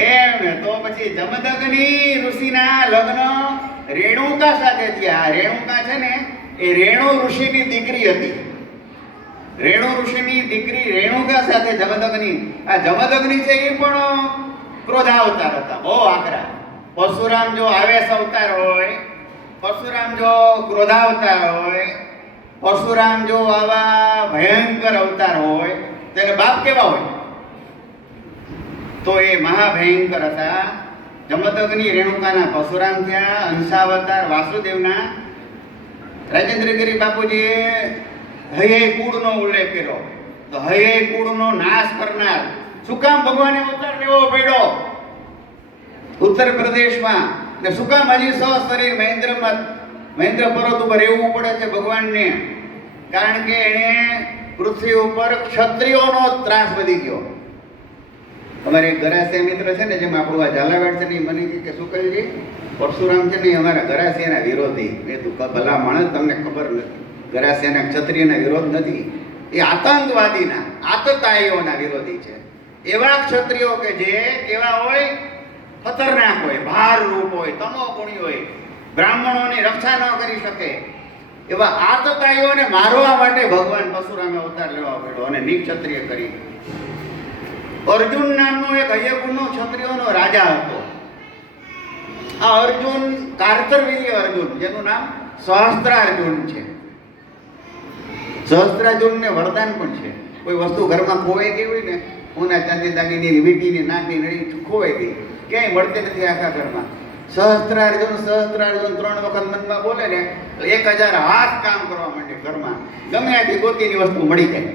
એમ ને તો પછી જમદગ્નિ ઋષિના લગ્ન રેણુકા સાથે થયા. રેણુકા છે ને એ રેણુ ઋષિની દીકરી હતી. રેણુ ઋષિની દીકરી રેણુકા સાથે જમદગ્નિ. આ જમદગ્નિ છે એ પણ ક્રોધાવતાર હતા, બહુ આકરા. પરશુરામ જો આવેશ અવતાર હોય, પરશુરામ જો ક્રોધાવતાર હોય, પરશુરામ જો આવા ભયંકર અવતાર હોય, તેને બાપ કેવા હોય? તો એ મહાભયંકર હતા. જમદગ્નિ રેણુકાના પરશુરામ થયા. અંશાવતાર વાસુદેવના રાજેન્દ્રગીરી બાપુજીએ હૈયે કુળનો ઉલ્લેખ કર્યો. તો હૈયે કુળનો નાશ કરનાર શું કામ ભગવાને અવતાર લેવો પડ્યો ઉત્તર પ્રદેશમાં? ને શું કામ હજી સશરીર મહેન્દ્ર પર્વત ઉપર રહેવું પડે છે ભગવાનને? કારણ કે એને પૃથ્વી ઉપર ક્ષત્રિયોનો ત્રાસ વધી ગયો. અમારે એક ગરાસિયા મિત્ર છે ને, જેમ આપણું આ ઝાલાવાડ છે ને, એ મને કે શું કહ્યું છે પરશુરામ છે ને અમારા ગરાસિયાના વિરોધી. મેં તું ભલા માણસ, તમને ખબર નથી, ગરાસિયાના ક્ષત્રિયના વિરોધ નથી, એ આતંકવાદીના આતતાઈઓના વિરોધી છે. એવા ક્ષત્રિયો કે જે કેવા હોય, ખતરનાક હોય, ભારરૂપ હોય, તમોગુણી હોય, બ્રાહ્મણોની રક્ષા ન કરી શકે, એવા આતતાઈઓને મારવા માટે ભગવાન પરશુરામે અવતાર લેવા પડ્યો અને નિક્ષત્રિય કરી. અર્જુન નામનો એક હૈયકુળનો ક્ષત્રિયોનો રાજા હતો. આ અર્જુન કાર્તવીર્ય અર્જુન, જેનું નામ સહસ્ત્રાર્જુન છે. સહસ્ત્રાર્જુનને વરદાન પણ છે. કોઈ વસ્તુ ઘરમાં ખોવાઈ ગઈ હોય ને, સોના ચાંદી દાગીની વીંટીની નાકની નળી ખોવાઈ ગઈ, ક્યાંય મળતી નથી આખા ઘરમાં. સહસ્ત્રાર્જુન 3 વખત મનમાં બોલે ને, 1000 હાથ કામ કરવા માંડે ઘરમાં, ગમે ત્યાંથી ગોતીની વસ્તુ મળી જાય.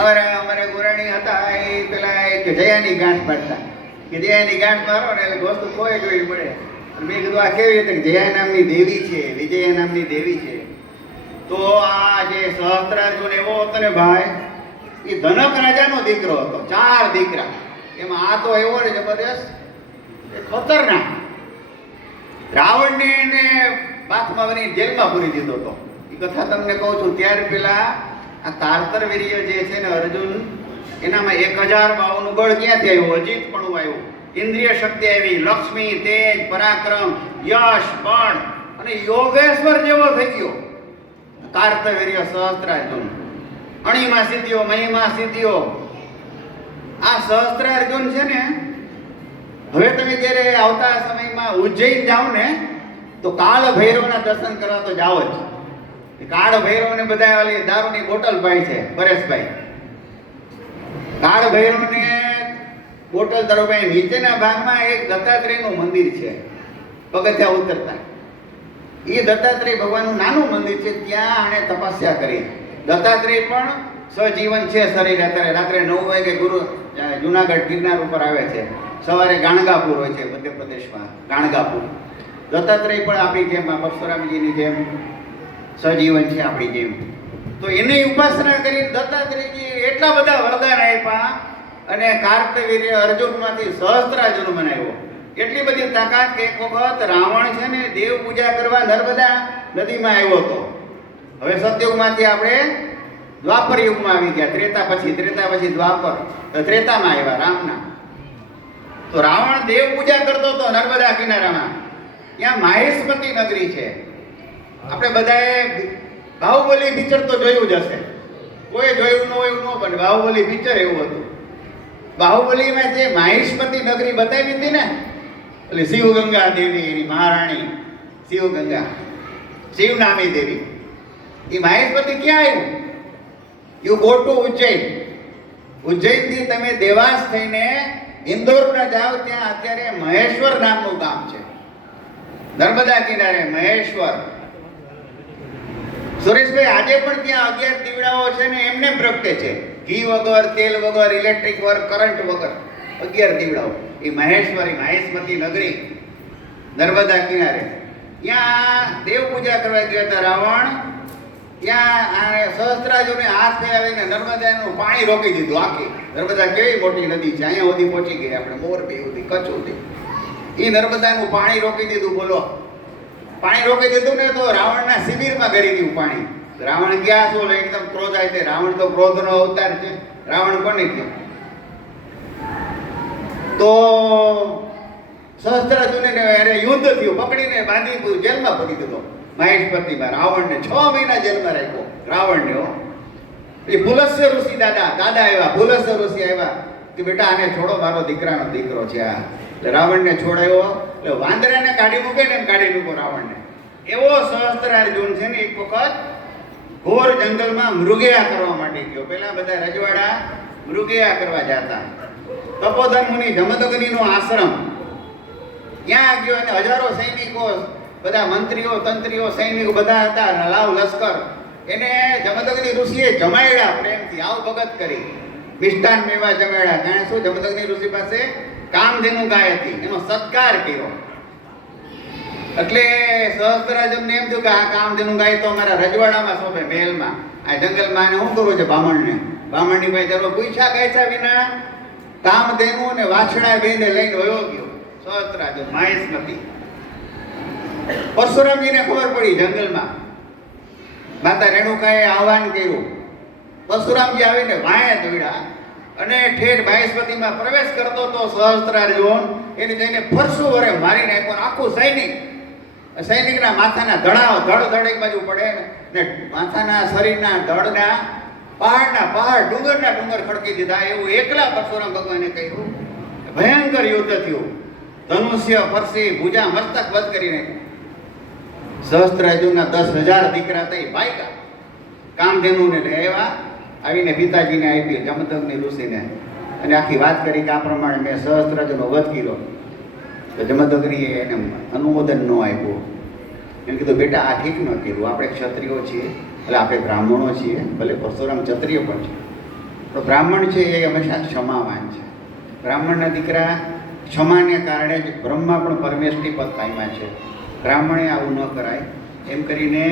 અમારે ગોરાણી હતા, એ પેલા એક જયાની ગાંઠ પાડતા કે જયાની ગાંઠ મારો ને એટલે વસ્તુ ખોવાઈ જોઈ પડે. મેં કીધું આ કેવી રીતે? જયા નામની દેવી છે, વિજયા નામની દેવી છે. તો આ જે સહસ્ત્રાર્જુન એવો હતો ને ભાઈ, એ ધનક રાજાનો દીકરો હતો. 4 દીકરા, એમાં આ તો એવો ને જબરદસ્ત, ખતરનાક. રાવણને એને બાથમાં બની જેલમાં પૂરી દીધો હતો. એ કથા તમને કહું છું. ત્યાર પેલા આ કાર્તવીર્ય જે છે ને અર્જુન, એનામાં 1052 બળ ક્યાંથી આવ્યું? અજીત પણ આવ્યું, ઇન્દ્રિય શક્તિ આવી, લક્ષ્મી, તેજ, પરાક્રમ, યશ, બળ અને યોગેશ્વર જેવો થઈ ગયો કાર્તવીર્ય સહસ્ત્રાર્જુન. અણીમાં સિદ્ધિઓ, મહિમા સિદ્ધિઓ. આ સહસ્ત્રાર્જુન છે ને, હવે તમે જ્યારે આવતા સમયમાં ઉજ્જૈન જાઓ ને, તો કાળ ભૈરવના દર્શન કરવા તો જાઓ જ. કાળ ભૈરવને બધા ઓલી દારૂની બોટલ પાઈ છે પરેશભાઈ. કાળ ભૈરવને બોટલ દારૂ પાઈ. નીચેના ભાગમાં એક દત્તાત્રેયનું મંદિર છે, પગથિયા ઉતરતા. એ દત્તાત્રેય ભગવાનનું નાનું મંદિર છે, ત્યાં આણે તપસ્યા કરી. દત્તાત્રેય પણ સજીવન છે શરીર. અત્યારે રાત્રે 9 વાગે ગુરુ જુનાગઢ ગિરનાર ઉપર આવે છે. સવારે ગાણગાપુર હોય છે મધ્યપ્રદેશમાં, ગાણગાપુર. દત્તાત્રેય પણ આપણી જેમ, પરશુરામજીની જેમ સજીવન છે આપણી જેમ. તો એની ઉપાસના કરી દત્તાત્રેયજી એટલા બધા વરદાન આપ્યા અને કાર્તવીર્ય અર્જુનમાંથી સહસ્ત્રાર્જુન બનાવ્યો. એટલી બધી તાકાત કે એક વખત રાવણ છે ને દેવ પૂજા કરવા નર્મદા નદીમાં આવ્યો હતો. હવે સતયુગમાંથી આપણે દ્વાપર યુગમાં આવી ગયા. ત્રેતા પછી દ્વાપર, ત્રેતામાં આવ્યા રામના. તો રાવણ દેવ પૂજા કરતો હતો નર્મદા કિનારામાં. ત્યાં માહેશમતી નગરી છે. આપણે બધાએ બાહુબલી પિક્ચર તો જોયું જ હશે. કોઈ જોયું ન હોય એવું ન બને. બાહુબલી પિક્ચર એવું હતું. બાહુબલીમાં જે માહિષ્મતી નગરી બતાવી હતી ને, એટલે શિવગંગા દેવી એની મહારાણી શિવગંગા, શિવ નામી દેવી, એ માહિષ્મતી ક્યાં આવ્યું? You go to Ujjain. ઉજ્જૈનથી તમે દેવાસ થઈને ઇન્દોર ના જાઓ, ત્યાં અત્યારે મહેશ્વર નામનું ગામ છે, નર્મદા કિનારે મહેશ્વર. સુરેશભાઈ, આજે પણ ત્યાં 11 દીવડાઓ છે ને એમને પ્રગટે છે, ઘી વગર, તેલ વગર, ઇલેક્ટ્રિક વગર, કરંટ વગર 11 દીવડાઓ. એ મહેશ્વરી માહિષ્મતી નગરી નર્મદા કિનારે, ત્યાં દેવ પૂજા કરવા ગયા હતા રાવણ. ત્યાં સહસ્ત્રાજોને હાથ ફેરવીને નર્મદાનું પાણી રોકી દીધું. આખી નર્મદા કેવી મોટી નદી છે, અહીંયા સુધી પહોંચી ગઈ, આપણે મોરબી સુધી, કચ્છ સુધી. એ નર્મદાનું પાણી રોકી દીધું. બોલો, પાણી રોકી દીધું ને તો રાવણના શિબિરમાં ગરી ગયું પાણી. રાવણ ગયા છો એકદમ ક્રોધાય છે. રાવણ તો ક્રોધનો અવતાર છે. રાવણ કોને કહે? તો સહસ્ત્રાજોને યુદ્ધ થયું, પકડીને બાંધી દીધું, જેલમાં પૂરી દીધો મહેશપતિમાં. રાવણને 6 મહિના જેલમાં રાખ્યો રાવણને. એ પુલસ્ય ઋષિ દાદા આવ્યા, પુલસ્ય ઋષિ આવ્યા કે બેટા આને છોડો, મારો દીકરાનો દીકરો છે આ. એટલે રાવણને છોડાયો. એટલે વાંદરાને કાઢી મૂકે ને એમ કાઢી મૂકો રાવણને. એવો સહસ્ત્રાર્જુન છે ને એક વખત ઘોર જંગલમાં મૃગયા કરવા માટે ગયો. પેલા બધા રજવાડા મૃગયા કરવા જતા. તપોધન મુનિ જમદગ્નિનો આશ્રમ, ત્યાં ગયો અને હજારો સૈનિકો, બધા મંત્રીઓ, તંત્રીઓ, સૈનિકો બધા હતા, લાવ લશ્કર. એને જમદગ્નિ ઋષિએ જમાડ્યા પ્રેમથી, આવ ભગત કરી, મિષ્ટાન મેવા જમાડ્યા. જાણે શું? જમદગ્નિ ઋષિ પાસે કામધેનુ ગાય હતી, એનો સત્કાર કર્યો. એટલે સહસ્ત્રાર્જુનને એમ થયું કે આ કામધેનુ ગાય તો અમારા રજવાડામાં શોભે, મહેલમાં. આ જંગલમાં આને શું કરવું છે? બામણની પાસે જરૂર પૂછ્યા ગાયછા વિના કામધેનુ અને વાછડા બેને લઈને વયો ગયો સહસ્ત્રાર્જુન માહિષ્મતી. પરશુરામજીને ખબર પડી જંગલમાં, માતા રેણુકાએ આહવાન કર્યું. પરશુરામજી આવીને વાયા દોડ્યા અને ઠેઠ માહિષ્મતીમાં પ્રવેશ કરતો તો સહસ્ત્રાર્જુન એને જઈને ફરસું વરે મારી નાખ્યો. આખું સૈનિકના માથાના ધડ એક બાજુ પડે ને માથાના શરીરના ધડના પહાડ ડુંગર ખડકી દીધા. એવું એકલા પરશુરામ ભગવાને કહ્યું. ભયંકર યુદ્ધ થયું. ધનુષ્ય, પરસી, ભુજા, મસ્તક વધ કરી નાખ્યું. સહસ્ત્રાર્જુનના 10,000 દીકરા થઈ ભાગ્યા. કામધેનુને લેવા આવીને પિતાજીને આપી, જમદગ્નિ ઋષિને, અને આખી વાત કરી કે આ પ્રમાણે મેં સહસ્ત્રાર્જુનનો વધ કર્યો. તો જમદગ્નિએ એને અનુમોદન ન આપ્યું. એમ કીધું બેટા આ ઠીક ન કર્યું, આપણે ક્ષત્રિયો છીએ, એટલે આપણે બ્રાહ્મણો છીએ, ભલે પરશુરામ ક્ષત્રિય પણ છે, પણ બ્રાહ્મણ છે એ હંમેશા ક્ષમાવાન છે. બ્રાહ્મણના દીકરા ક્ષમાને કારણે જ બ્રહ્મા પણ પરમેશની પદ પામ્યા છે. બ્રાહ્મણે આવું ન કરાય એમ કરીને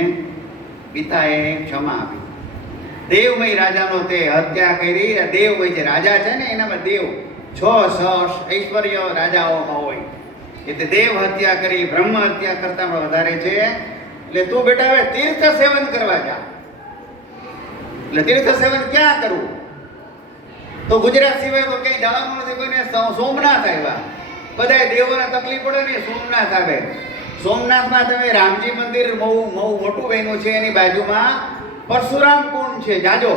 પિતાએ ક્ષમા આપી. દેવમય રાજાનો તે હત્યા કરી. દેવમય જે રાજા છે ને એનામાં દેવ 6 ઐશ્વર્ય રાજાઓમાં હોય, એટલે દેવ હત્યા કરી, બ્રહ્મ હત્યા કરતામાં વધારે છે. એટલે તું બેટા હવે તીર્થ સેવન કરવા જા. એટલે તીર્થ સેવન ક્યાં કરવું? તો ગુજરાત સિવાય તો ક્યાંય જવાનું નથી. કોઈને સોમનાથ આવ્યા, બધા દેવોને તકલીફ પડે ને સોમનાથ આવે. સોમનાથમાં તમે રામજી મંદિર બહુ મોટું બન્યું છે, એની બાજુમાં પરશુરામ કુંડ છે જાજો.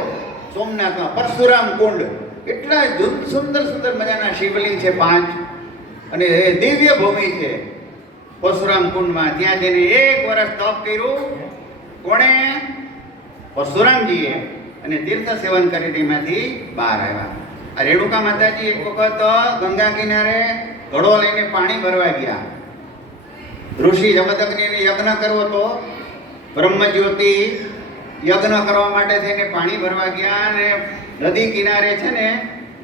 સોમનાથમાં પરશુરામ કુંડ, એટલા સુંદર મજાના શિવલિંગ છે 5, અને એ દિવ્ય ભૂમિ છે પરશુરામ કુંડમાં. ત્યાં જઈને 1 વર્ષ તપ કર્યું. કોણે? પરશુરામજીએ. અને તીર્થ સેવન કરીને એમાંથી બહાર આવ્યા. આ રેણુકા માતાજી એક વખત ગંગા કિનારે ઘડો લઈને પાણી ભરવા ગયા. ઋષિ જમદગ્નિને યજ્ઞ કરવો તો બ્રહ્મજ્યોતિ યજ્ઞ કરવા માટે થઈને પાણી ભરવા ગયા. અને નદી કિનારે છે ને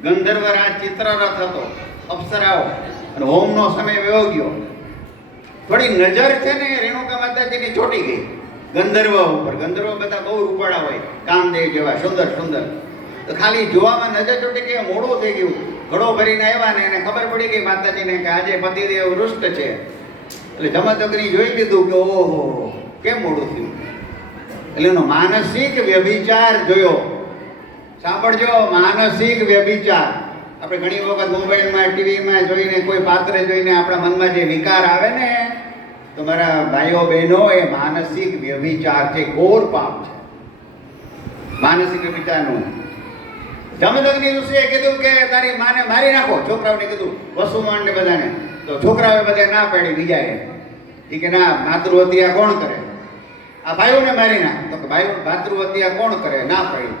ગંધર્વરાજ ચિત્રરથ હતો, અપ્સરાઓ, અને હોમનો સમય વયો ગયો. થોડી નજર છે ને રેણુકા માતાજીની ચોટી ગઈ ગંધર્વ ઉપર. ગંધર્વ બધા બહુ રૂપાળા હોય, કામદેવ જેવા સુંદર. તો ખાલી જોવામાં નજર ચોટી ગઈ, મોડું થઈ ગયું. ઘડો ભરીને આવ્યા ને એને ખબર પડી ગઈ માતાજીને કે આજે પતિદેવ રૂષ્ટ છે. એટલે જમદગ્નિ જોઈ લીધું કે ઓહો કેમ મોડું થયું. એટલે એનો માનસિક વ્યભિચાર જોયો. સાંભળજો, માનસિક વ્યભિચાર. આપણે ઘણી વખત મોબાઈલમાં, ટીવીમાં જોઈને, કોઈ પાત્ર જોઈને આપણા મનમાં જે વિકાર આવે ને, તો મારા ભાઈઓ બહેનો, એ માનસિક વ્યભિચાર છે, ઘોર પાપ છે. માનસિક પિતાનું. જમદગ્નિ ઋષિએ કીધું કે તારી માને મારી નાખો. છોકરાઓને કીધું, વસુમાન ને બધાને. તો છોકરાઓએ બધા ના પાડી બીજાએ. એ કે ના, માતૃહત્યા કોણ કરે? આ ભાઈઓને મારી નાખ. તો કે ભાઈઓ માતૃહત્યા કોણ કરે? ના પાડી.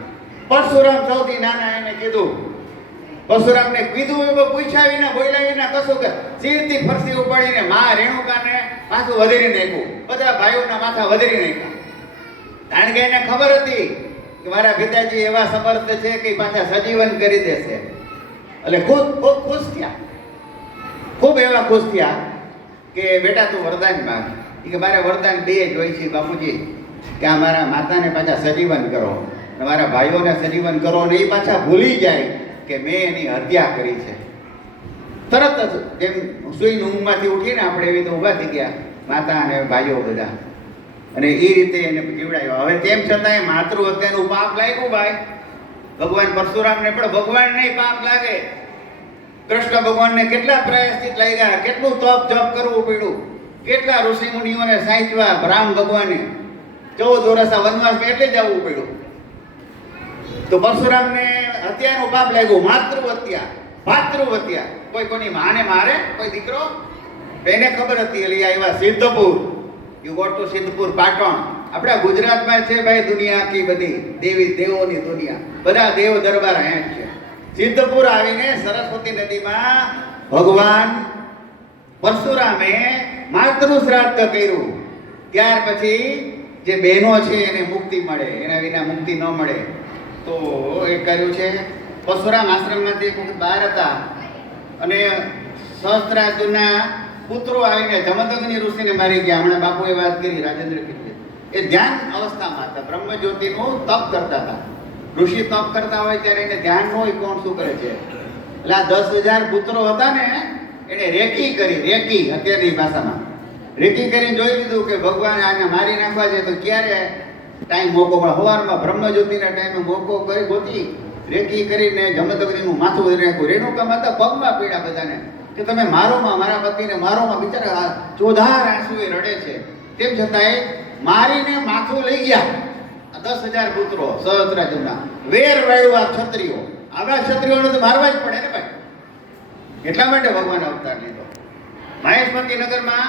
પરશુરામ સૌથી નાના એને કીધું. પરશુરામને કીધું એવું પૂછ્યા વિના બોલ્યા વિના કશું કે સીધી ફરસી ઉપાડીને મા રેણુકાને માથું વધેરી નાખ્યું. બધા ભાઈઓના માથા વધેરી નાખ્યા. કારણ કે એને ખબર હતી કે મારા પિતાજી એવા સમર્થ છે કે પાછા સજીવન કરી દેશે. એટલે ખૂબ ખૂબ ખુશ થયા. ખૂબ એવા ખુશ થયા કે બેટા તું વરદાન માંગ. કે મારે વરદાન બે જ હોય છે બાપુજી, કે આ મારા માતાને પાછા સજીવન કરો, મારા ભાઈઓને સજીવન કરો, ને એ પાછા ભૂલી જાય કે મેં એની હત્યા કરી છે. તરત જ જેમ સુઈને ઊંઘમાંથી ઉઠીને આપણે એવી તો ઊભા થઈ ગયા માતા અને ભાઈઓ બધા, અને એ રીતે એને જીવડાવ્યો. હવે તેમ છતાંય માતૃ હત્યાનું પાપ લાગ્યું ભાઈ. ભગવાન પરશુરામને પણ ભગવાન નહીં પાપ લાગે. કૃષ્ણ ભગવાનને કેટલા પ્રયાસથી લાગ્યા, કેટલું તપ જપ કરવું પડ્યું, કેટલા ઋષિ મુનિઓને સાંચવા. રામ ભગવાને 14 વર્ષ વનવાસમાં એટલે જવું પડ્યું. તો પરશુરામને હત્યાનું પાપ લાગ્યું. માતૃ હત્યા, ભાતૃ હત્યા. કોઈ કોની માને મારે, કોઈ દીકરો. એને ખબર હતી એટલે આવ્યા Siddhpur. You got to Siddhpur, Patan. આપણા ગુજરાતમાં છે ભાઈ દુનિયા આખી બધી દેવી દેવોની દુનિયા, બધા દેવ દરબાર અહીંયા છે. સિદ્ધપુર આવીને સરસ્વતી નદીમાં ભગવાન પરશુરામે માતૃ શ્રાદ્ધ કર્યું. ત્યાર પછી જે બહેનો છે એને મુક્તિ મળે, એના વિના મુક્તિ ન મળે. તો એ કર્યું છે. પરશુરામ આશ્રમમાંથી એક વખત બહાર હતા અને સહસ્ત્રાર્જુનના પુત્રો આવીને જમદગ્નિ ઋષિને મારી ગયા. હમણાં બાપુએ વાત કરી, રાજેન્દ્ર કીધું. એ ધ્યાન અવસ્થામાં હતા, બ્રહ્મજ્યોતિનું તપ કરતા હતા. ઋષિ તપ કરતા હોય ત્યારે એને ધ્યાન ન હોય કોણ શું કરે છે. એટલે આ 10,000 પુત્રો હતા ને, એને રેકી કરી. રેકી અત્યારની ભાષામાં રેકી કરીને જોઈ લીધું કે ભગવાન આને મારી નાખવા છે તો ક્યારે ટાઈમ મોકો મળે. સવારમાં બ્રહ્મજ્યોતિના ટાઈમે મોકો કરી ગોતી રેકી કરીને જમદગ્નિનું માથું વધી નાખ્યું. રેણુકા માતા પગમાં પીડા બધાને કે તમે મારોમાં, મારા પતિને મારોમાં. બિચારા ચોધાર આંસુએ રડે છે. તેમ છતાંય મારીને માથું લઈ ગયા. 10,000 પુત્રો સહસ્ત્રાર્જુનના. વેર વાળ્યું આ ક્ષત્રિયો. આવા ક્ષત્રિયોને તો મારવા જ પડે ને ભાઈ. એટલા માટે ભગવાન અવતાર લીધો. મહેશમતી નગરમાં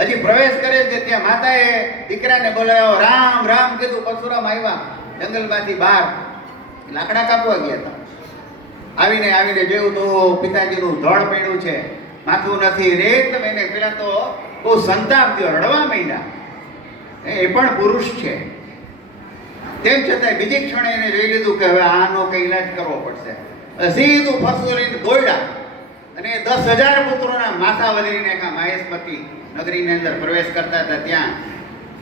હજી પ્રવેશ કરે છે ત્યાં માતાએ દીકરાને બોલાવ્યો. રામ રામ કીધું. પરશુરામ આવ્યા જંગલમાંથી બહાર, લાકડા કાપવા ગયા હતા. આવીને જોયું તો પિતાજીનું ધડ પડ્યું છે, માથું નથી. રેત એને પેલા તો બહુ સંતાપ થયો, રડવા માંડ્યા. એ પણ પુરુષ છે. તેમ છતાં બીજી ક્ષણે એને જોઈ લીધું કે હવે આનો કઈ ઈલાજ કરવો પડશે. સીધું ફસું લઈને દોડ્યા અને 10,000 પુત્રોના માથા વધીને નાખ્યા. મહેશમતી નગરીની અંદર પ્રવેશ કરતા હતા ત્યાં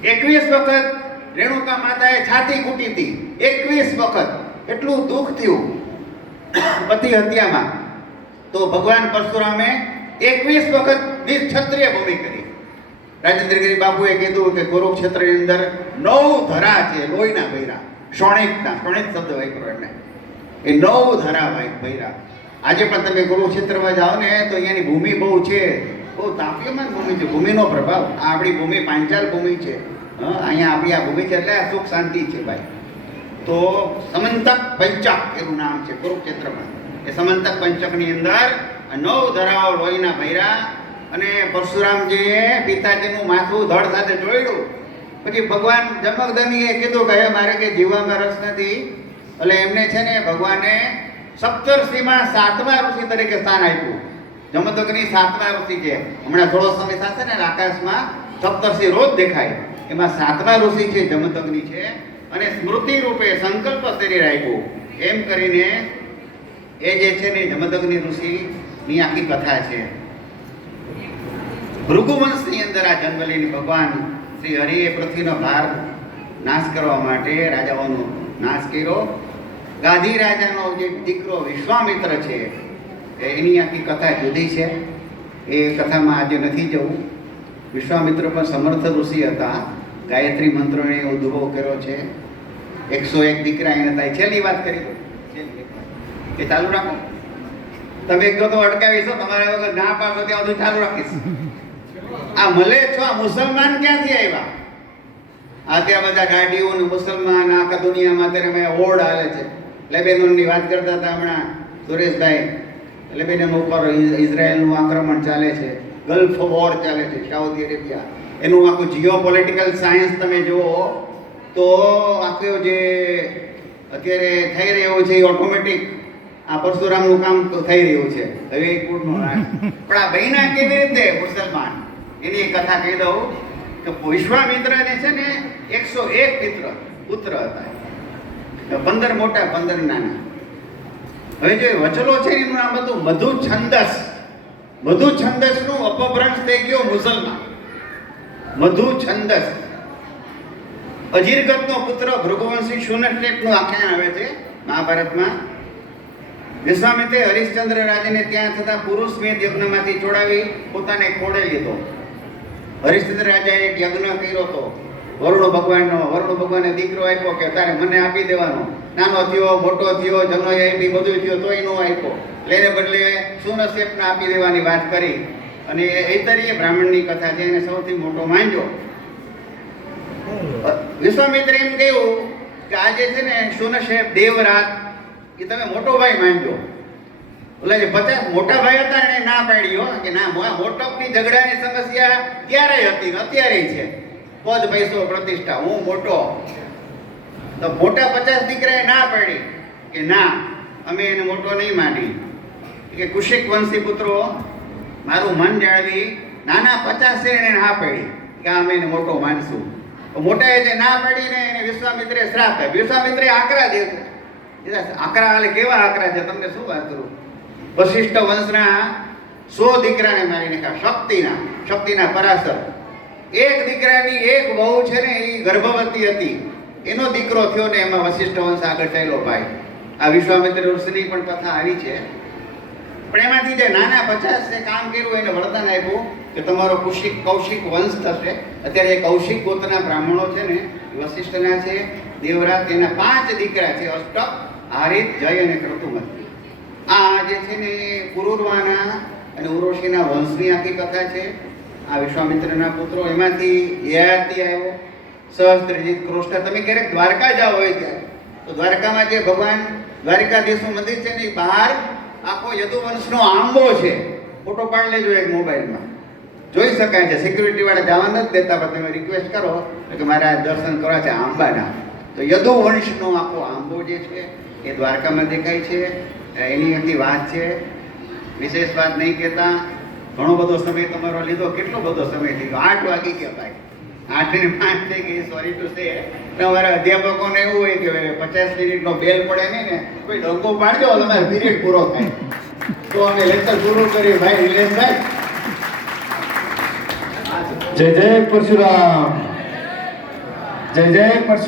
21 વખત રેણુકા માતાએ છાતી કૂટી હતી. 21 વખત એટલું દુઃખ થયું પતિ હત્યામાં. તો ભગવાન પરશુરામે 21 વખત નિક્ષત્રિય ભૂમિ કરી. રાજેન્દ્રગીરી બાપુએ કીધું કે કુરુક્ષેત્રની અંદર 9 ધરા છે, લોહીના ભૈરા. શોણિત શબ્દ વાપરો એટલે એ 9 ધરા ભૈરા. આજે પણ તમે કુરુક્ષેત્રમાં જાઓ ને તો અહીંયાની ભૂમિ બહુ છે, બહુ તાપ્યમાન ભૂમિ છે. ભૂમિનો પ્રભાવ. આ આપણી ભૂમિ પાંચાલ ભૂમિ છે. અહીંયા આપણી આ ભૂમિ છે એટલે સુખ શાંતિ છે ભાઈ. તો સમંતક પંચક એવું નામ છે કુરુક્ષેત્રમાં. એ સમંતક પંચકની અંદર 9 ધરાઓ લોહીના ભૈરા. અને પરશુરામજીએ પિતાજીનું માથું ધડ સાથે જોડ્યું. પછી ભગવાન જમદગ્નિએ કીધું કે હવે મારે કે જીવવામાં રસ નથી. એટલે એમને છે ને ભગવાને સપ્તર્ષિમાં 7મા ઋષિ તરીકે સ્થાન આપ્યું. જમદગ્નિ 7મા ઋષિ છે. હમણાં થોડો સમય થશે ને આકાશમાં સપ્તર્ષિ રોજ દેખાય. એમાં 7મા ઋષિ છે જમદગ્નિ છે. અને સ્મૃતિ રૂપે સંકલ્પ શરીર આપ્યું. એમ કરીને એ જે છે ને જમદગ્નિ ઋષિની આખી કથા છે. ભૃગુવંશની અંદર આ જન્મ લઈને ભગવાન શ્રી હરિએ પૃથ્વીનો ભાર નાશ કરવા માટે રાજાઓનો નાશ કર્યો. ગાંધી રાજાનો જે દીકરો વિશ્વામિત્ર છે એની આખી કથા જુદી છે. એ કથામાં આજે નથી જવું. વિશ્વામિત્ર પણ સમર્થ ઋષિ હતા. ગાયત્રી મંત્રોને ઉદ્ભવ કર્યો છે. 101 દીકરા એને થાય. છેલ્લી વાત કરી દો, એ ચાલુ રાખો. તમે કહો તો અટકાવીશો, તમારા વગર ના પાડો ત્યાં બધું ચાલુ રાખીશ. આ મળે છો, આ મુસલમાન ક્યાંથી આવ્યા? આ ત્યાં બધા દાઢીઓ ને મુસલમાન આખા દુનિયામાં અત્યારે મેં ઓડ હાલે છે. લેબેનોનની વાત કરતા હતા હમણાં સુરેશભાઈ. લેબેનોન ઉપર ઇઝરાયલનું આક્રમણ ચાલે છે, ગલ્ફ વોર ચાલે છે, સાઉદી અરેબિયા. એનું આખું જીઓ પોલિટિકલ સાયન્સ તમે જુઓ તો આખું જે અત્યારે થઈ રહ્યું છે એ ઓટોમેટિક આ પરશુરામનું કામ તો થઈ રહ્યું છે. હવે એ કુળનો રાજ. પણ આ બહેના કેવી રીતે મુસલમાન, એની એક કથા કહી દઉં કે વિશ્વામિત્રને છે ને 101 પુત્ર હતા. 15 મોટા 15 નાના. હવે જે વચલો છે એનું નામ હતું મધુ છંદસ. મધુ છંદસનું અપભ્રંશ થઈ ગયો મુસલમાન. મધુ છંદસ અજીરગતનો પુત્ર ભૃગુવંશી શુનશેફનું આખ્યાન આવે છે મહાભારતમાં. વિશ્વામિત્રે હરિશ્ચંદ્ર રાજાને ત્યાં થતા પુરુષ મેદ યજ્ઞમાંથી છોડાવી પોતાને ખોળે લીધો. હરિશ્ચંદ્ર રાજાએ એક યજ્ઞ કર્યો હતો વરુણ ભગવાનનો. વરુણ ભગવાને દીકરો આપ્યો કે તારે મને આપી દેવાનો. નાનો થયો, મોટો થયો, જનોય આપી, બધું થયો તોય નો આપ્યો. એને બદલે શુનશેફને આપી દેવાની વાત કરી. અને ઐતરીય બ્રાહ્મણની કથા છે, એને સૌથી મોટો માન્યો. વિશ્વામિત્રે એમ કહ્યું કે આજે છે ને શુનશેફ દેવરાત એ તમે મોટો ભાઈ માનજો. ઓલા જે 50 મોટા ભાઈ હતા એને ના પાડી કે ના, મોટપની ઝઘડાની સમસ્યા ત્યારે હતી ને અત્યારે છે. પદ પૈસો પ્રતિષ્ઠા, હું મોટો. તો મોટા 50 દીકરાએ ના પાડી કે ના, અમે એને મોટો નહીં માની. કે કુશિક વંશી પુત્રો મારું મન જાળવી નાના 50 છે એને ના પાડી કે અમે એને મોટો માનશું. મોટાએ જે ના પાડીને એને વિશ્વામિત્રે શ્રાપ આપ્યો. વિશ્વામિત્રે આકરા દે. આકરા હાલે કેવા આકરા છે તમને શું વાત કરું. વશિષ્ઠ વંશના 100 દીકરાને મારી નાખ્યા. શક્તિના પરાશર. એક દીકરાની એક વહુ છે ને એ ગર્ભવતી હતી, એનો દીકરો થયો ને એમાં વશિષ્ઠ વંશ આગળ ચાલ્યો ભાઈ. આ વિશ્વામિત્ર ઋષિની પણ કથા આવી છે. પણ એમાંથી જે નાના 50 કામ કર્યું એને વરદાન આપ્યું કે તમારો કૌશિક વંશ થશે. અત્યારે એ કૌશિક ગોત્રના બ્રાહ્મણો છે ને વશિષ્ઠના છે, દેવરાત, એના 5 દીકરા છે, અષ્ટક, હારિત, જય અને ક્રતુમતી. આ જે છે ને પુરુરવાના અને ઉર્વશીના વંશની આખી કથા છે. આ વિશ્વામિત્રના પુત્રો, એમાંથી યયાતિ આવ્યો, સહસ્ત્રજીત, કૃષ્ણ. તમે ક્યારેક દ્વારકા જાઓ હોય ત્યારે તો દ્વારકામાં જે ભગવાન દ્વારકાધીશનું મંદિર છે ને એ બહાર આખો યદુવંશનો આંબો છે. ફોટો પાડી લેજો એક મોબાઈલમાં, જોઈ શકાય છે. સિક્યુરિટી વાળા જવા નથી દેતા, પણ તમે રિક્વેસ્ટ કરો કે મારે આ દર્શન કરવા છે આંબાના. તો યદુવંશનો આખો આંબો જે છે એ દ્વારકામાં દેખાય છે. એની આખી વાત છે. વિશેષ વાત નહીં કહેતા, ઘણો બધો સમય તમારો લીધો. કેટલો બધો સમય થઈ ગયો, 8 વાગી ગયા ભાઈ. 8 ને 5 થઈ ગઈ. Sorry to say. તમારા અધ્યાપકોને એવું હોય કે 50 મિનિટનો બેલ પડે નહીં ને કોઈ ડંકો પાડજો, તમારે પીરિયડ પૂરો થાય. તો અમે લેક્ચર પૂરું કરીએ ભાઈ. નિલેશભાઈ, જય જય પરશુરામ, જય જય પરશુરામ.